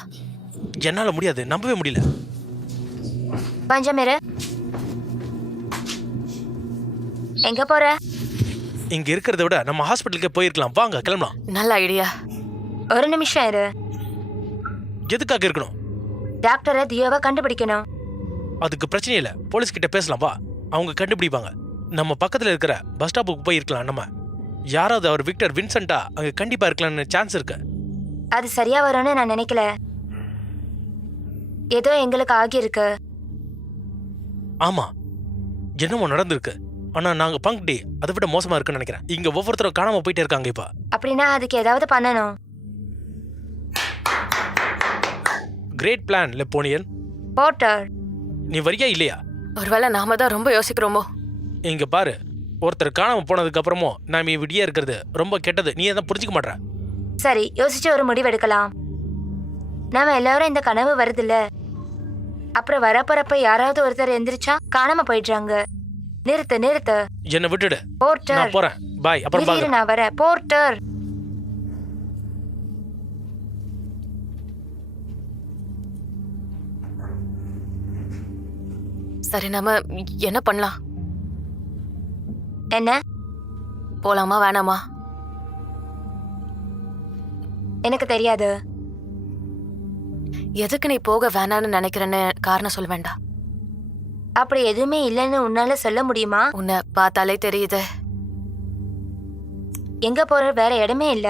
என்னால முடியாது, நம்பவே முடியல. கொஞ்சம் இரு. எங்க போற? இங்க இருக்கிறத விட நம்ம ஹாஸ்பிட்டலுக்கே போயிருக்கலாம். வாங்க கிளம்பலாம். நல்ல ஐடியா. ஒரு நிமிஷம் இரு. எதுக்காக இருக்கணும்? டாக்டரை தியோவை கண்டுபிடிக்கணும். அதுக்கு பிரச்சனை இல்லை, போலீஸ் கிட்ட பேசலாம் வா. அவங்க கண்டுபிடிப்பாங்க. நம்ம பக்கத்துல இருக்கிற பஸ் ஸ்டாப்புக்கு போய் இருக்கலாம். நம்ம யாராவது அவர் விக்டர் வின்சென்ட்டா அங்க கண்டிப்பா இருக்கலாம்னு சான்ஸ் இருக்கு. அது சரியா வரும்னு நான் நினைக்கல. ஏதோ எங்களுக்கு ஆகியிருக்கு. ஆமா, என்னமோ நடந்திருக்கு. ஆனா நாங்க பங்க் டே அதை விட மோசமா இருக்குன்னு நினைக்கிறேன். இங்க ஒவ்வொருத்தரும் காணாம போயிட்டே இருக்காங்க இப்ப. அப்படின்னா அதுக்கு ஏதாவது பண்ணணும். Great plan லெப்போனியன். போர்ட்டர், நீ வரியா இல்லையா? ஒருவேளை நாம தான் ரொம்ப யோசிக்கிறோமோ? இங்க பாரு, ஒருத்தர் காணாம போனதுக்கு அப்புறமும் நாம விடியா இருக்கிறது ரொம்ப கெட்டது. நீ எதாவது புரிஞ்சுக்க மாட்ற. சரி, யோசிச்சு ஒரு முடிவு எடுக்கலாம். நாம எல்லாரும் இந்த கனவு வருதுல்ல, அப்புறம் வரப்போறப்ப யாராவது ஒருத்தர் எந்திரிச்சா காணாம போயிடுறாங்க. நிறுத்து நிறுத்து. என்ன விட்டுடு. போர்ட்டர், நான் போறேன். பாய். அப்புறம் இரு, பாக்குறேன். நான் வரேன். போர்ட்டர். சரி, நம்ம என்ன பண்ணலாம்? என்ன? போலாமா வேணாமா? எனக்கு தெரியாது. எதுக்கு நீ போக வேணான்னு நினைக்கிறேன்னு காரணம் சொல்ல வேண்டாம். அப்படி எதுவுமே இல்லைன்னு உன்னால சொல்ல முடியுமா? உன்னை பார்த்தாலே தெரியுது. எங்க போற வேற இடமே இல்ல.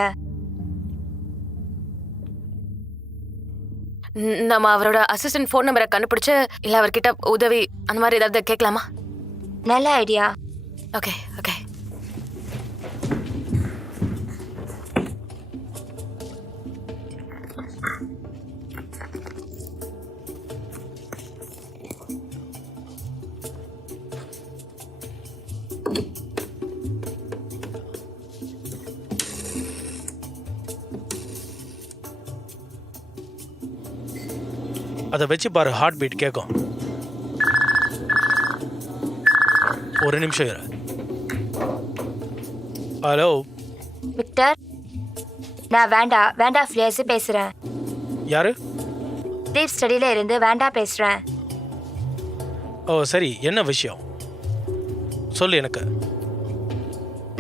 நம்ம அவரோட அசிஸ்டன்ட் ஃபோன் நம்பரை கண்டுபிடிச்சு இல்ல அவர்கிட்ட உதவி அந்த மாதிரி ஏதாவது கேட்கலாமா? நல்ல ஐடியா. Okay okay. அதை வச்சு பாரு, ஹார்ட் பீட் கேட்கும். ஒரு நிமிஷம் இரு. ஹலோ விக்டர், நான் வேண்டா ஃபிளியர்ஸ் பேசுறேன். யாரு? ஸ்லீப் ஸ்டடியில இருந்து வேண்டா பேசுறேன். ஓ சரி, என்ன விஷயம் சொல்லு எனக்கு.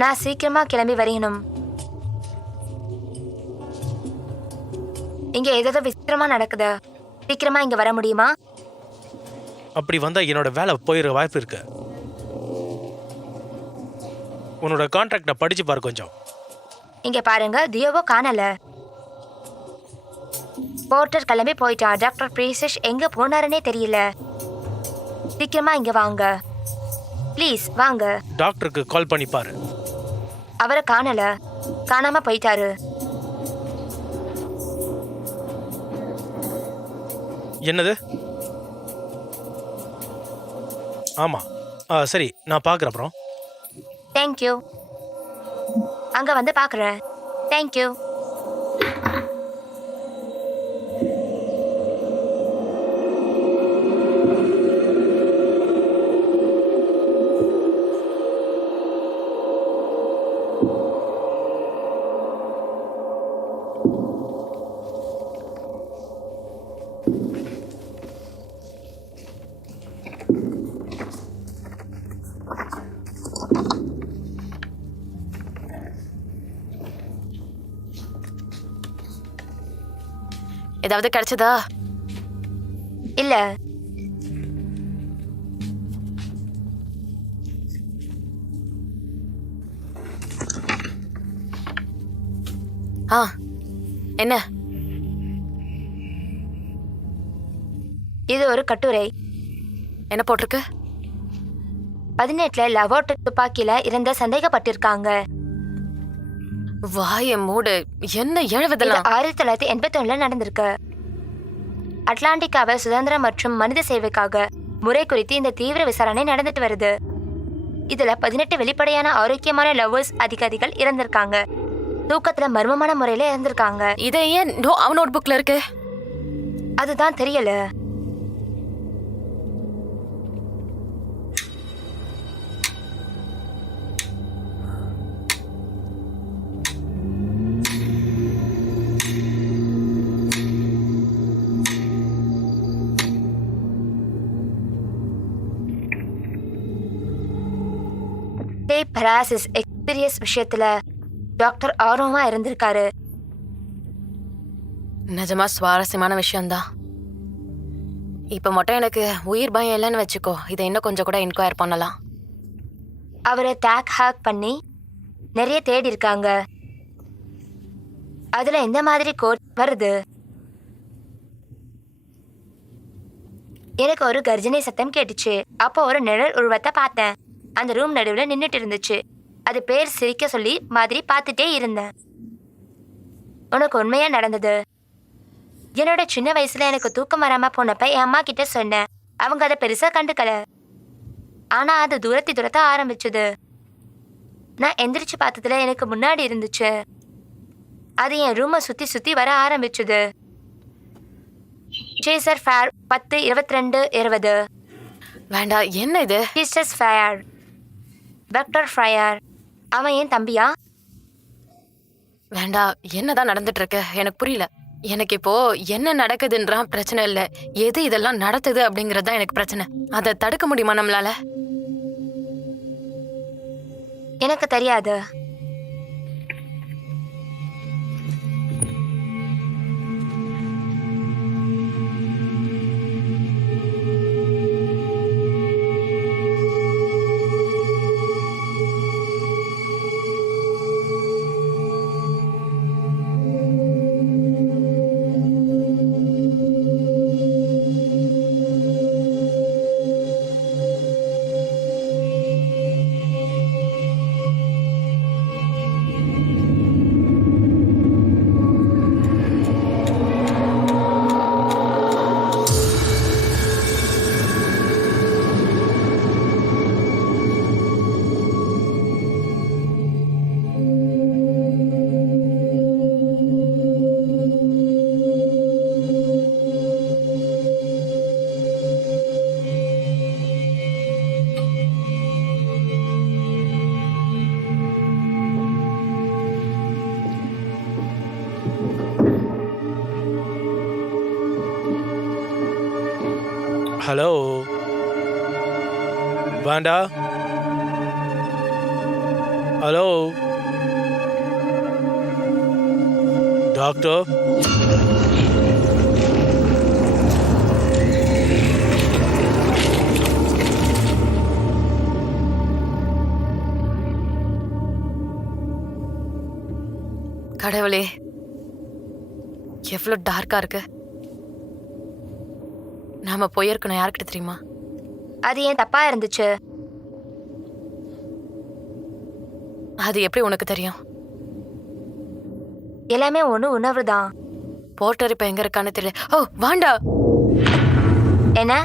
நான் சீக்கிரமா கிளம்பி வரணும். இங்க ஏதோ விசித்திரமா நடக்குது. சீக்கிரமா இங்க வர முடியுமா? அப்படி வந்தா என்னோட வேலை போயிட வாய்ப்பு இருக்கு. உன்னோட கான்ட்ராக்ட படிச்சு பாரு கொஞ்சம். இங்க பாருங்க, தியோவோ காணல. போர்ட்டர் கிளம்பி போயிட்டா. டாக்டர் பிரீசிஷ் எங்க போனாருன்னே தெரியல. சீக்கிரமா இங்க வாங்க ப்ளீஸ், வாங்க. டாக்டருக்கு கால் பண்ணி பாரு. அவரை காணல, காணாம போயிட்டாரு. என்னது? ஆமா. சரி, நான் பார்க்குறேன் அப்புறம். தேங்க்யூ. அங்க வந்து பார்க்குறேன். தேங்க்யூ. ஏதாவது கிடைச்சதா? இல்ல. ஆ, என்ன? இது ஒரு கட்டுரை. என்ன போட்டிருக்கு? 18 லவோட் துப்பாக்கியில இறந்த சந்தேகப்பட்டிருக்காங்க. வாய மூடு. என்ன இது எழுவதெல்லாம்? 1981 நடந்திருக்கு. அட்லாண்டிக்காவை சுதந்திரம் மற்றும் மனித சேவைக்காக முறை குறித்து இந்த தீவிர விசாரணை நடந்துட்டு வருது. இதுல 18 வெளிப்படையான ஆரோக்கியமான லவ்வர்ஸ் அதிகாரிகள் இறந்திருக்காங்க. தூக்கத்துல மர்மமான முறையில இறந்திருக்காங்க. இதை ஏன் நோட் புக்ல இருக்கு? அதுதான் தெரியல. பெராசிஸ் எக்ஸ்பீரியன்ஸ் விஷயத்துல டாக்டர் ஆர்வமா இருந்திருக்காரு. நிஜமா சுவாரஸ்யமான விஷயம்தான். இப்ப மட்டும் எனக்கு உயிர் பயம் இல்லைன்னு வச்சுக்கோ, இதை இன்னும் கொஞ்சம் கூட என்கொயர் பண்ணலாம். அவரை ஹேக் பண்ணி நிறைய தேடி இருக்காங்க. அதுல இந்த மாதிரி கோட் வருது. எனக்கு ஒரு கர்ஜனை சத்தம் கேட்டுச்சு. அப்போ ஒரு நிழல் உருவத்தை பார்த்தேன். அந்த ரூம் நடுவில் நின்றுட்டு இருந்துச்சு. அது பேர் சிரிக்க சொல்லி மாதிரி பார்த்துட்டே இருந்தேன். உனக்கு உண்மையா நடந்தது? என்னோட சின்ன வயசுல எனக்கு தூக்கம் வராம போனப்ப என் அம்மா கிட்ட சொன்னேன். அவங்க அதை பெருசா கண்டுக்கல. ஆனா அது துரத்த ஆரம்பிச்சது. நான் எந்திரிச்சு பார்த்ததுல எனக்கு முன்னாடி இருந்துச்சு. அது என் ரூமை சுத்தி சுத்தி வர ஆரம்பிச்சது. Chaser fair 10-22-20. வேண்டாம், என்ன இது? ஹிஸ்டஸ் ஃபயர். Doctor fire. அவன் என் தம்பியா? வேண்டாம், என்னதான் நடந்துட்டு இருக்கு எனக்கு புரியல. எனக்கு இப்போ என்ன நடக்குதுன்றான் பிரச்சனை இல்ல, எது இதெல்லாம் நடத்துது அப்படிங்கறது தான் எனக்கு பிரச்சனை. அதை தடுக்க முடியுமா நம்மளால? எனக்கு தெரியாது. Hello Wanda. Hello doctor. கடவுளே, எவ்வளவு டார்க்கா இருக்கு. நாம போயிருக்கணும் யாருக்கிட்ட தெரியுமா? அது ஏன் தப்பா இருந்துச்சு? அது எப்படி உனக்கு தெரியும்? எல்லாமே ஒண்ணு உணர்வு தான். போர்ட்டர் இப்ப எங்க இருக்கான்னு தெரியல. ஓ வாண்டா. என்ன?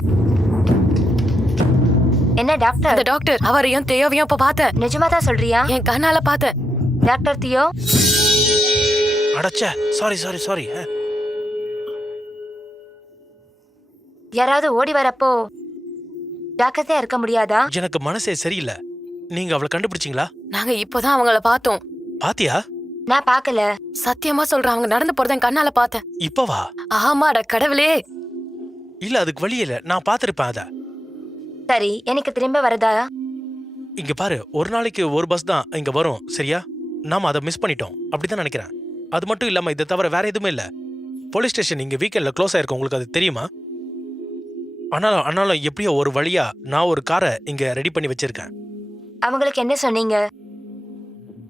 என்ன டாக்டர்? அந்த டாக்டர் அவரையும் தேவையும் இப்ப பார்த்தேன். நிஜமா தான் சொல்றியா? என் கண்ணால பார்த்தேன். டாக்டர் தியோ, அடச்சே, சாரி. யாராவது ஓடி வரப்போ ஜாக்கிரதையா இருக்க முடியாதா? எனக்கு மனசே சரியில்லை. நீங்க அவளை கண்டுபிடிச்சீங்களா? நாங்க இப்பதான் அவங்கள பார்த்தோம். பாத்தியா? நான் பார்க்கல. சத்தியமா சொல்றேன், அவங்க நடந்து போறத என் கண்ணால பார்த்தேன். இப்பவா? ஆமாடா கடவுளே. இல்ல, அதுக்கு வழி இல்ல. நான் பாத்திருப்பேன் அத. சரி, எனக்கு திரும்ப வரதா? இங்க பாரு, ஒரு நாளைக்கு ஒரு பஸ் தான் இங்க வரும், சரியா? நாம அதை மிஸ் பண்ணிட்டோம், அப்படிதான் நினைக்கிறேன். அது மட்டும் இல்லாம இதை தவிர வேற எதுவுமே இல்ல. போலீஸ் ஸ்டேஷன் இங்க வீக்கெண்ட்ல க்ளோஸ் ஆயிருக்கும், உங்களுக்கு அது தெரியுமா? ஆனாலும் எப்படியோ ஒரு வழியா நான் ஒரு காரை இங்க ரெடி பண்ணி வச்சிருக்கேன். அவங்களுக்கு என்ன சொன்னீங்க?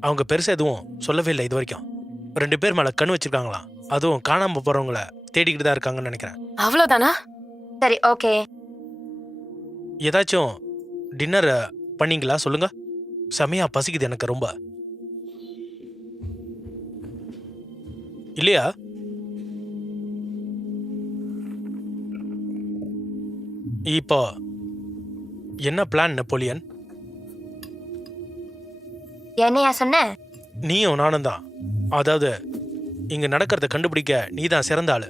அவங்க பெருசா எதுவும் சொல்லவே இல்லை இது வரைக்கும். 2 பேர் மேல கண்ணு வச்சிருக்காங்களாம். அதுவும் காணாம போறவங்கள தேடிக்கிட்டு தான் இருக்காங்கன்னு நினைக்கிறேன். அவ்வளவுதானா? சரி, ஓகே. ஏதாச்சும் டின்னர் பண்ணீங்களா? சொல்லுங்க. செமையா பசிக்குது எனக்கு ரொம்ப. இல்லையா? இப்போ என்ன பிளான் நெப்போலியன்? என்னையா சொன்ன? நீயும் நானும் தான். அதாவது இங்க நடக்கிறத கண்டுபிடிக்க நீ தான் சிறந்த ஆளு.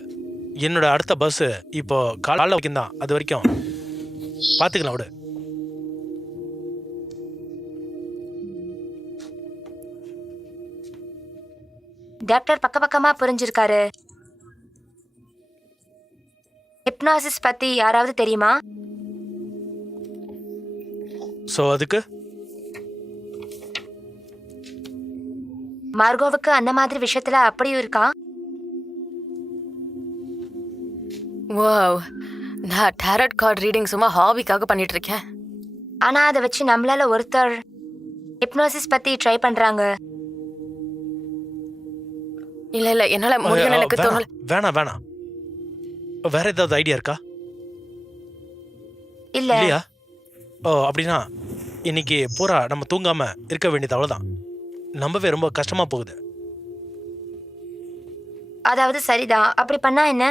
என்னோட அடுத்த பஸ் இப்போ காலைல வரைக்கும் தான். அது வரைக்கும் பாத்துக்கலாம் விடு. டாக்டர் பக்கமா புரிஞ்சிருக்காரு. ஹிப்னாசிஸ் பத்தி யாராவது தெரியுமா? சோ அதுக்கு மார்கோவுக்கு அந்த மாதிரி விஷயத்துல அப்படியும் இருக்கா? வாவ், நான் டேரட் கார்டு ரீடிங் சும்மா ஹாபிக்காக பண்ணிட்டு இருக்கேன். ஆனா அதை வச்சு நம்மளால ஒருத்தர் ஹிப்னாசிஸ் பத்தி ட்ரை பண்றாங்க. இல்ல என்னால முடியும் எனக்கு தோணல. வேணாம். வேற ஏதாவது ஐடியா இருக்கா? இல்ல. இல்லையா? ஓ, அப்படின்னா இன்னைக்கு பூரா நம்ம தூங்காம இருக்க வேண்டியது அவ்வளவுதான். நம்பவே ரொம்ப கஷ்டமா போகுது. அதாவது சரிதான். அப்படி பண்ணா என்ன?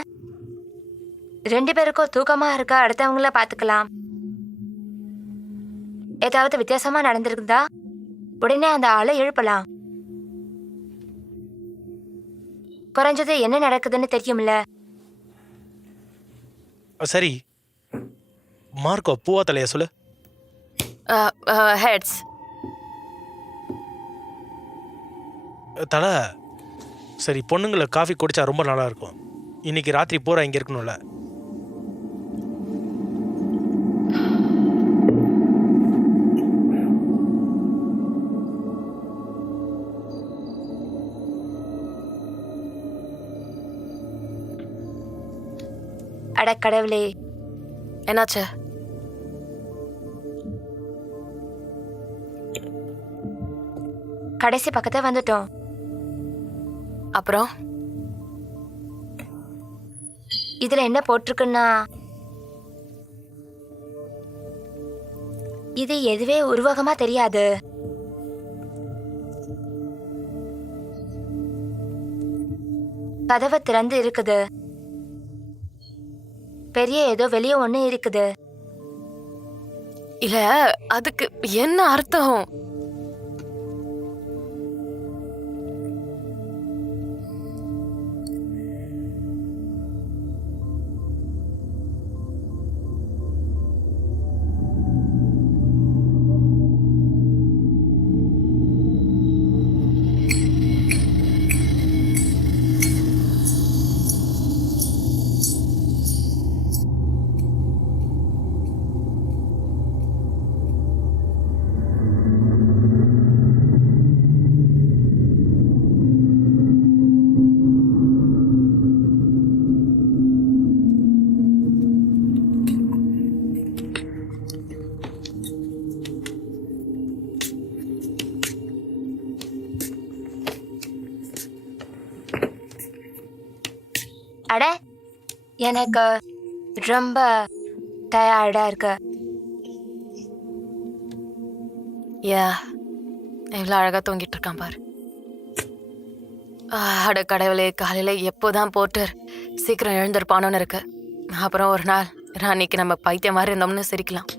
2 பேருக்கும் தூக்கமா இருக்க அடுத்தவங்கள பாத்துக்கலாம். ஏதாவது வித்தியாசமா நடந்திருக்குதா உடனே அந்த ஆளை எழுப்பலாம். குறைஞ்சது என்ன நடக்குதுன்னு தெரியும்ல. சரி, மார்க்கோ பூவா தலையா சொல்லு. ஹெட்ஸ். தலை. சரி, பொண்ணுங்களை காஃபி குடிச்சா ரொம்ப நல்லா இருக்கும். இன்னைக்கு ராத்திரி பூரா இங்க இருக்கணும்ல. அட கடவுளே, என்னாச்சு? கடைசி பக்கத்தை வந்துட்டோம். அப்புறம் இதுல என்ன போட்டிருக்குன்னா, இது எதுவே உருவகமா தெரியாது. கதவை திறந்து இருக்குது. பெரிய ஏதோ வெளியே ஒண்ணு இருக்குது. இல்ல, அதுக்கு என்ன அர்த்தம்? அட, எனக்கு ரொம்ப டயர்டா இருக்கு. இவ்வளோ அழகா தூங்கிட்டு இருக்கான் பாரு. அட கடவுளே, காலையில எப்போதான் போட்டர் சீக்கிரம் எழுந்திருப்பானோன்னு இருக்கு. அப்புறம் ஒரு நாள் ராணிக்கு நம்ம பைத்தியம் மாதிரி இருந்தோம்னு சிரிக்கலாம்.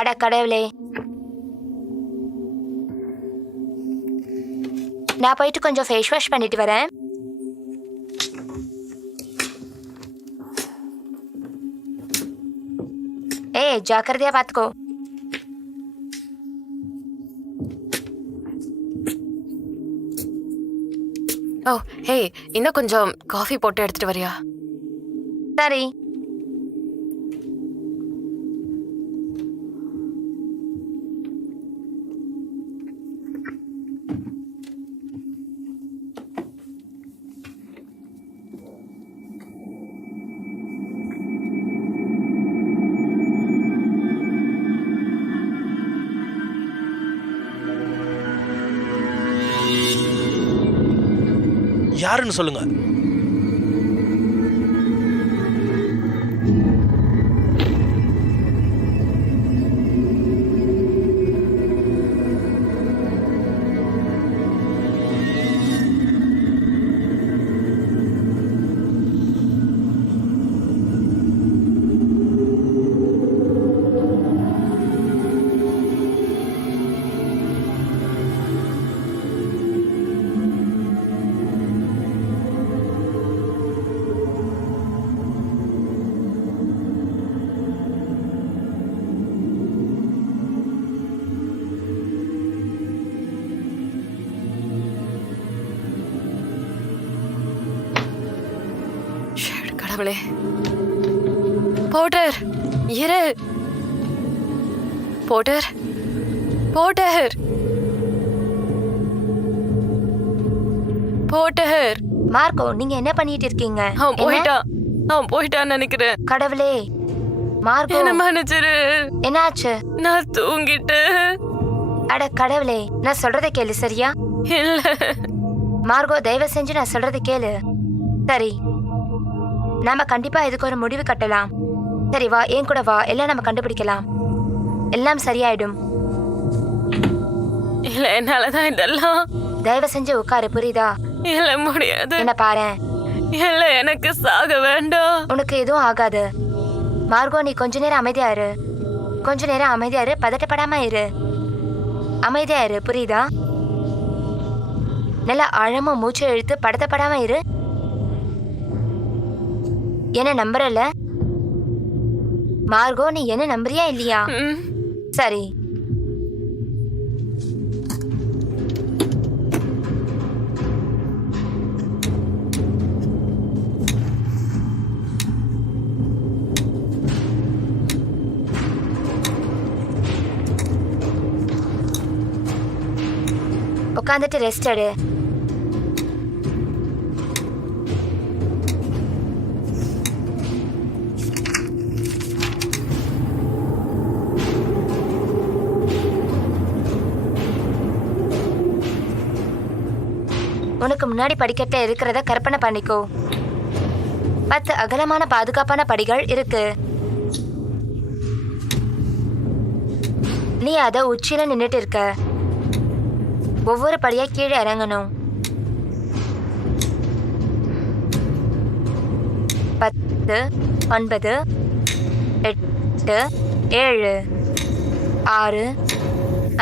அட கடவுளே, நான் போயிட்டு கொஞ்சம் ஃபேஸ் வாஷ் பண்ணிட்டு வரேன். ஏய், ஜாக்கிரதையா பாத்துக்கோ. ஓ ஹே, இன்னும் கொஞ்சம் காஃபி போட்டு எடுத்துட்டு வரியா? சரி. யாருன்னு சொல்லுங்க. ஷேட், கடவுளே. போட்டர், இரு. போட்டர், போட்டர், போட்டர். மார்க்கோ, நீங்க என்ன பண்ணிட்டு இருக்கீங்க? அவன் என்ன? போயிட்டான், அவன் போயிட்டான்னு நினைக்கிறேன். கடவுளே, மார்க்கோ, என்ன மன்னிச்சிரு, என்னாச்சு? நான் தூங்கிட்டேன். அட கடவுளே, நான் சொல்றதை கேளு சரியா? இல்ல, மார்கோ, தயவு செஞ்சு நான் சொல்றதை கேளு. சரி, நாம கண்டிப்பா இதுக்கு ஒரு முடிவு கட்டலாம். சரி வா, என் கூட வா, எல்லாம் நம்ம கண்டுபிடிக்கலாம். எல்லாம் சரியாயிடும். இல்ல, என்னாலதான் இதெல்லாம். தயவு செஞ்சு உட்காரு, புரியுதா? இல்ல, முடியாது. என்ன பாரேன். இல்ல, எனக்கு சாக வேண்டாம். உனக்கு எதுவும் ஆகாது. மார்கோ, நீ கொஞ்ச நேரம் அமைதியா இரு. கொஞ்ச நேரம் அமைதியா இரு, பதட்டப்படாம இரு. அமைதியா இரு, புரியுதா? நல்லா ஆழமா மூச்சு இழுத்து பதட்டப்படாம இரு. என்ன நம்புறல? மார்கோ, நீ என்ன நம்புறியா இல்லையா? ம். சரி. உட்காந்துட்டு ரெஸ்ட் எடு. உனக்கு முன்னாடி படிக்கட்டுல இருக்கிறத கற்பனை பண்ணிக்கோ. 10 அகலமான பாதுகாப்பான படிகள் இருக்கு. நீ அத உச்சியில நின்னுட்டு இருக்க. ஒவ்வொரு படியா கீழே இறங்கணும். 10, 9, 8, 7, 6,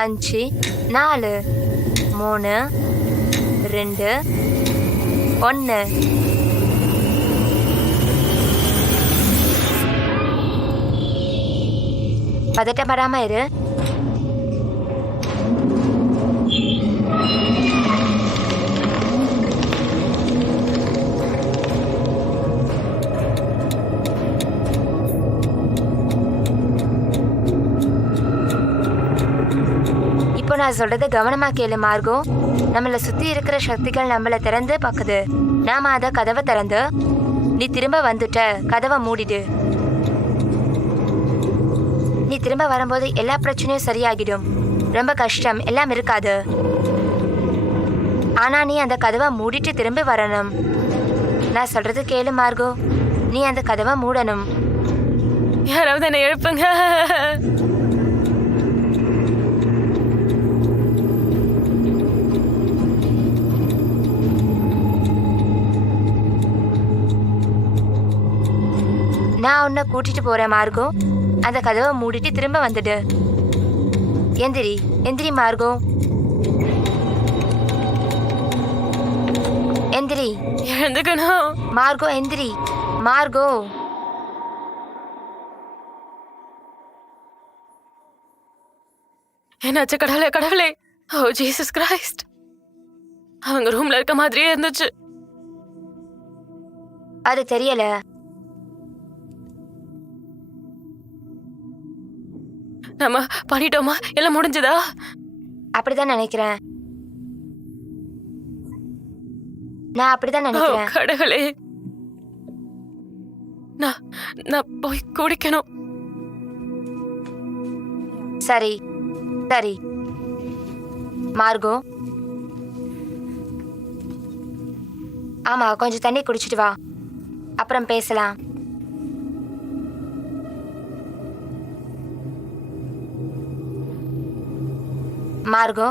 5, 4, 3, 2, 1. பதட்டப்படாம இரு. இப்போ நான் சொல்றது கவனமா கேளு மார்கோ. நம்மளை சுத்தி இருக்கிற சக்திகள் நம்மளை திறந்து பாக்குது. நாம அத கதவை திறந்து நீ திரும்ப வந்துட்ட, கதவை மூடிடு. நீ திரும்ப வரும்போது எல்லா பிரச்சனையும் சரியாகிடும். ரொம்ப கஷ்டம் எல்லாம் இருக்காது. ஆனா நீ அந்த கதவை மூடிட்டு திரும்பி வரணும். நான் சொல்றது கேளு மார்கோ, நீ அந்த கதவை மூடணும். யாராவது என்னை எழுப்புங்க. நான் உன்னை கூட்டிட்டு போறேன் மார்கோ. அந்த கதவை மூடிட்டு திரும்ப வந்துடு. எந்திரி எந்திரி மார்கோ, எந்திரி எழுந்துக்கணும். மார்கோ, எந்திரி மார்கோ. என்னாச்சு கடவுளே கடவுளே, ஓ ஜீசஸ் கிரைஸ்ட். அவங்க ரூம்ல இருக்க மாதிரியே இருந்துச்சு. அது தெரியல. நம்ம பண்ணிட்டோமா? எல்லாம் முடிஞ்சதா? அப்படிதான் நினைக்கிறேன். நான் அப்படிதான் ஓ நினைக்கிறேன். கடவுளே, நான் நான் போய் குடிக்கணும். சரி சரி மார்கோ. ஆமா, கொஞ்சம் தண்ணி குடிச்சிட்டு வா, அப்புறம் பேசலாம். மார்கோ,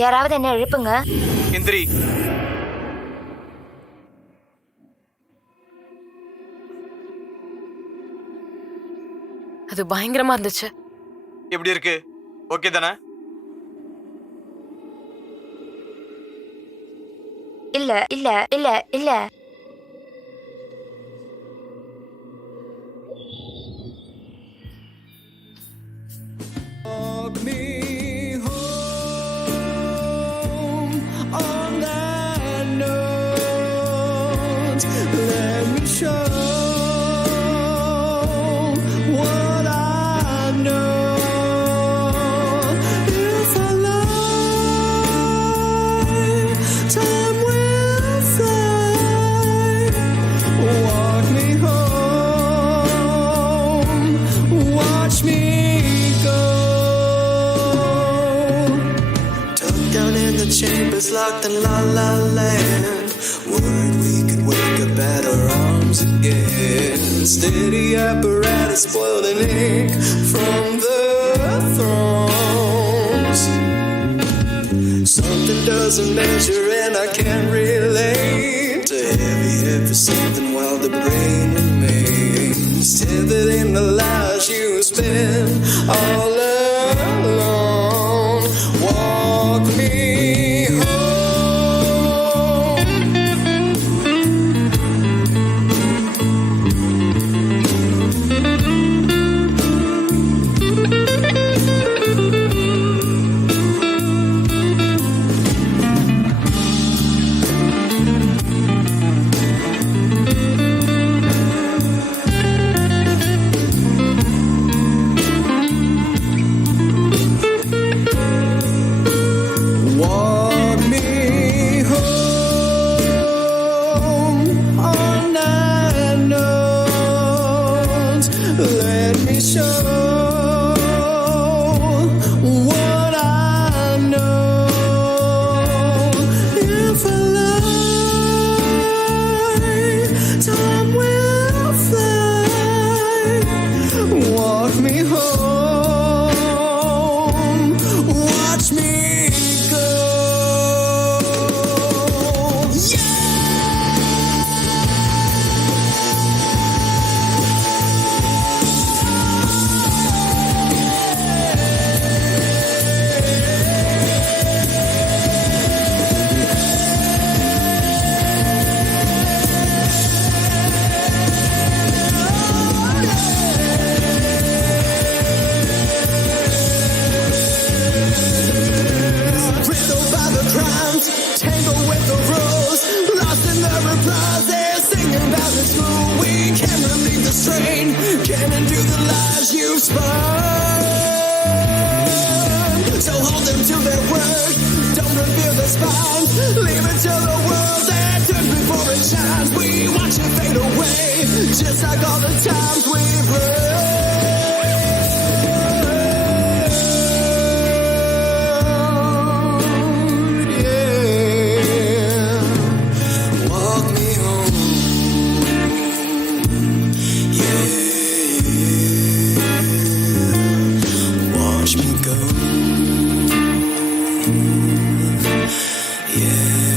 யாராவது என்ன எழுப்புங்க. எந்திரி. அது பயங்கரமா இருந்துச்சு. எப்படி இருக்கு? ஓகே தானே? இல்ல இல்ல இல்ல இல்ல. Chambers locked in La La Land. Worried we could wake up at our arms again. Steady apparatus spoiled in ink from the thrones. Something doesn't measure and I can't relate. To heavy head for something while the brain remains tethered in the lies you spend all alone. Walk me just like all the times we've rode, yeah. Walk me home, yeah, yeah. Yeah.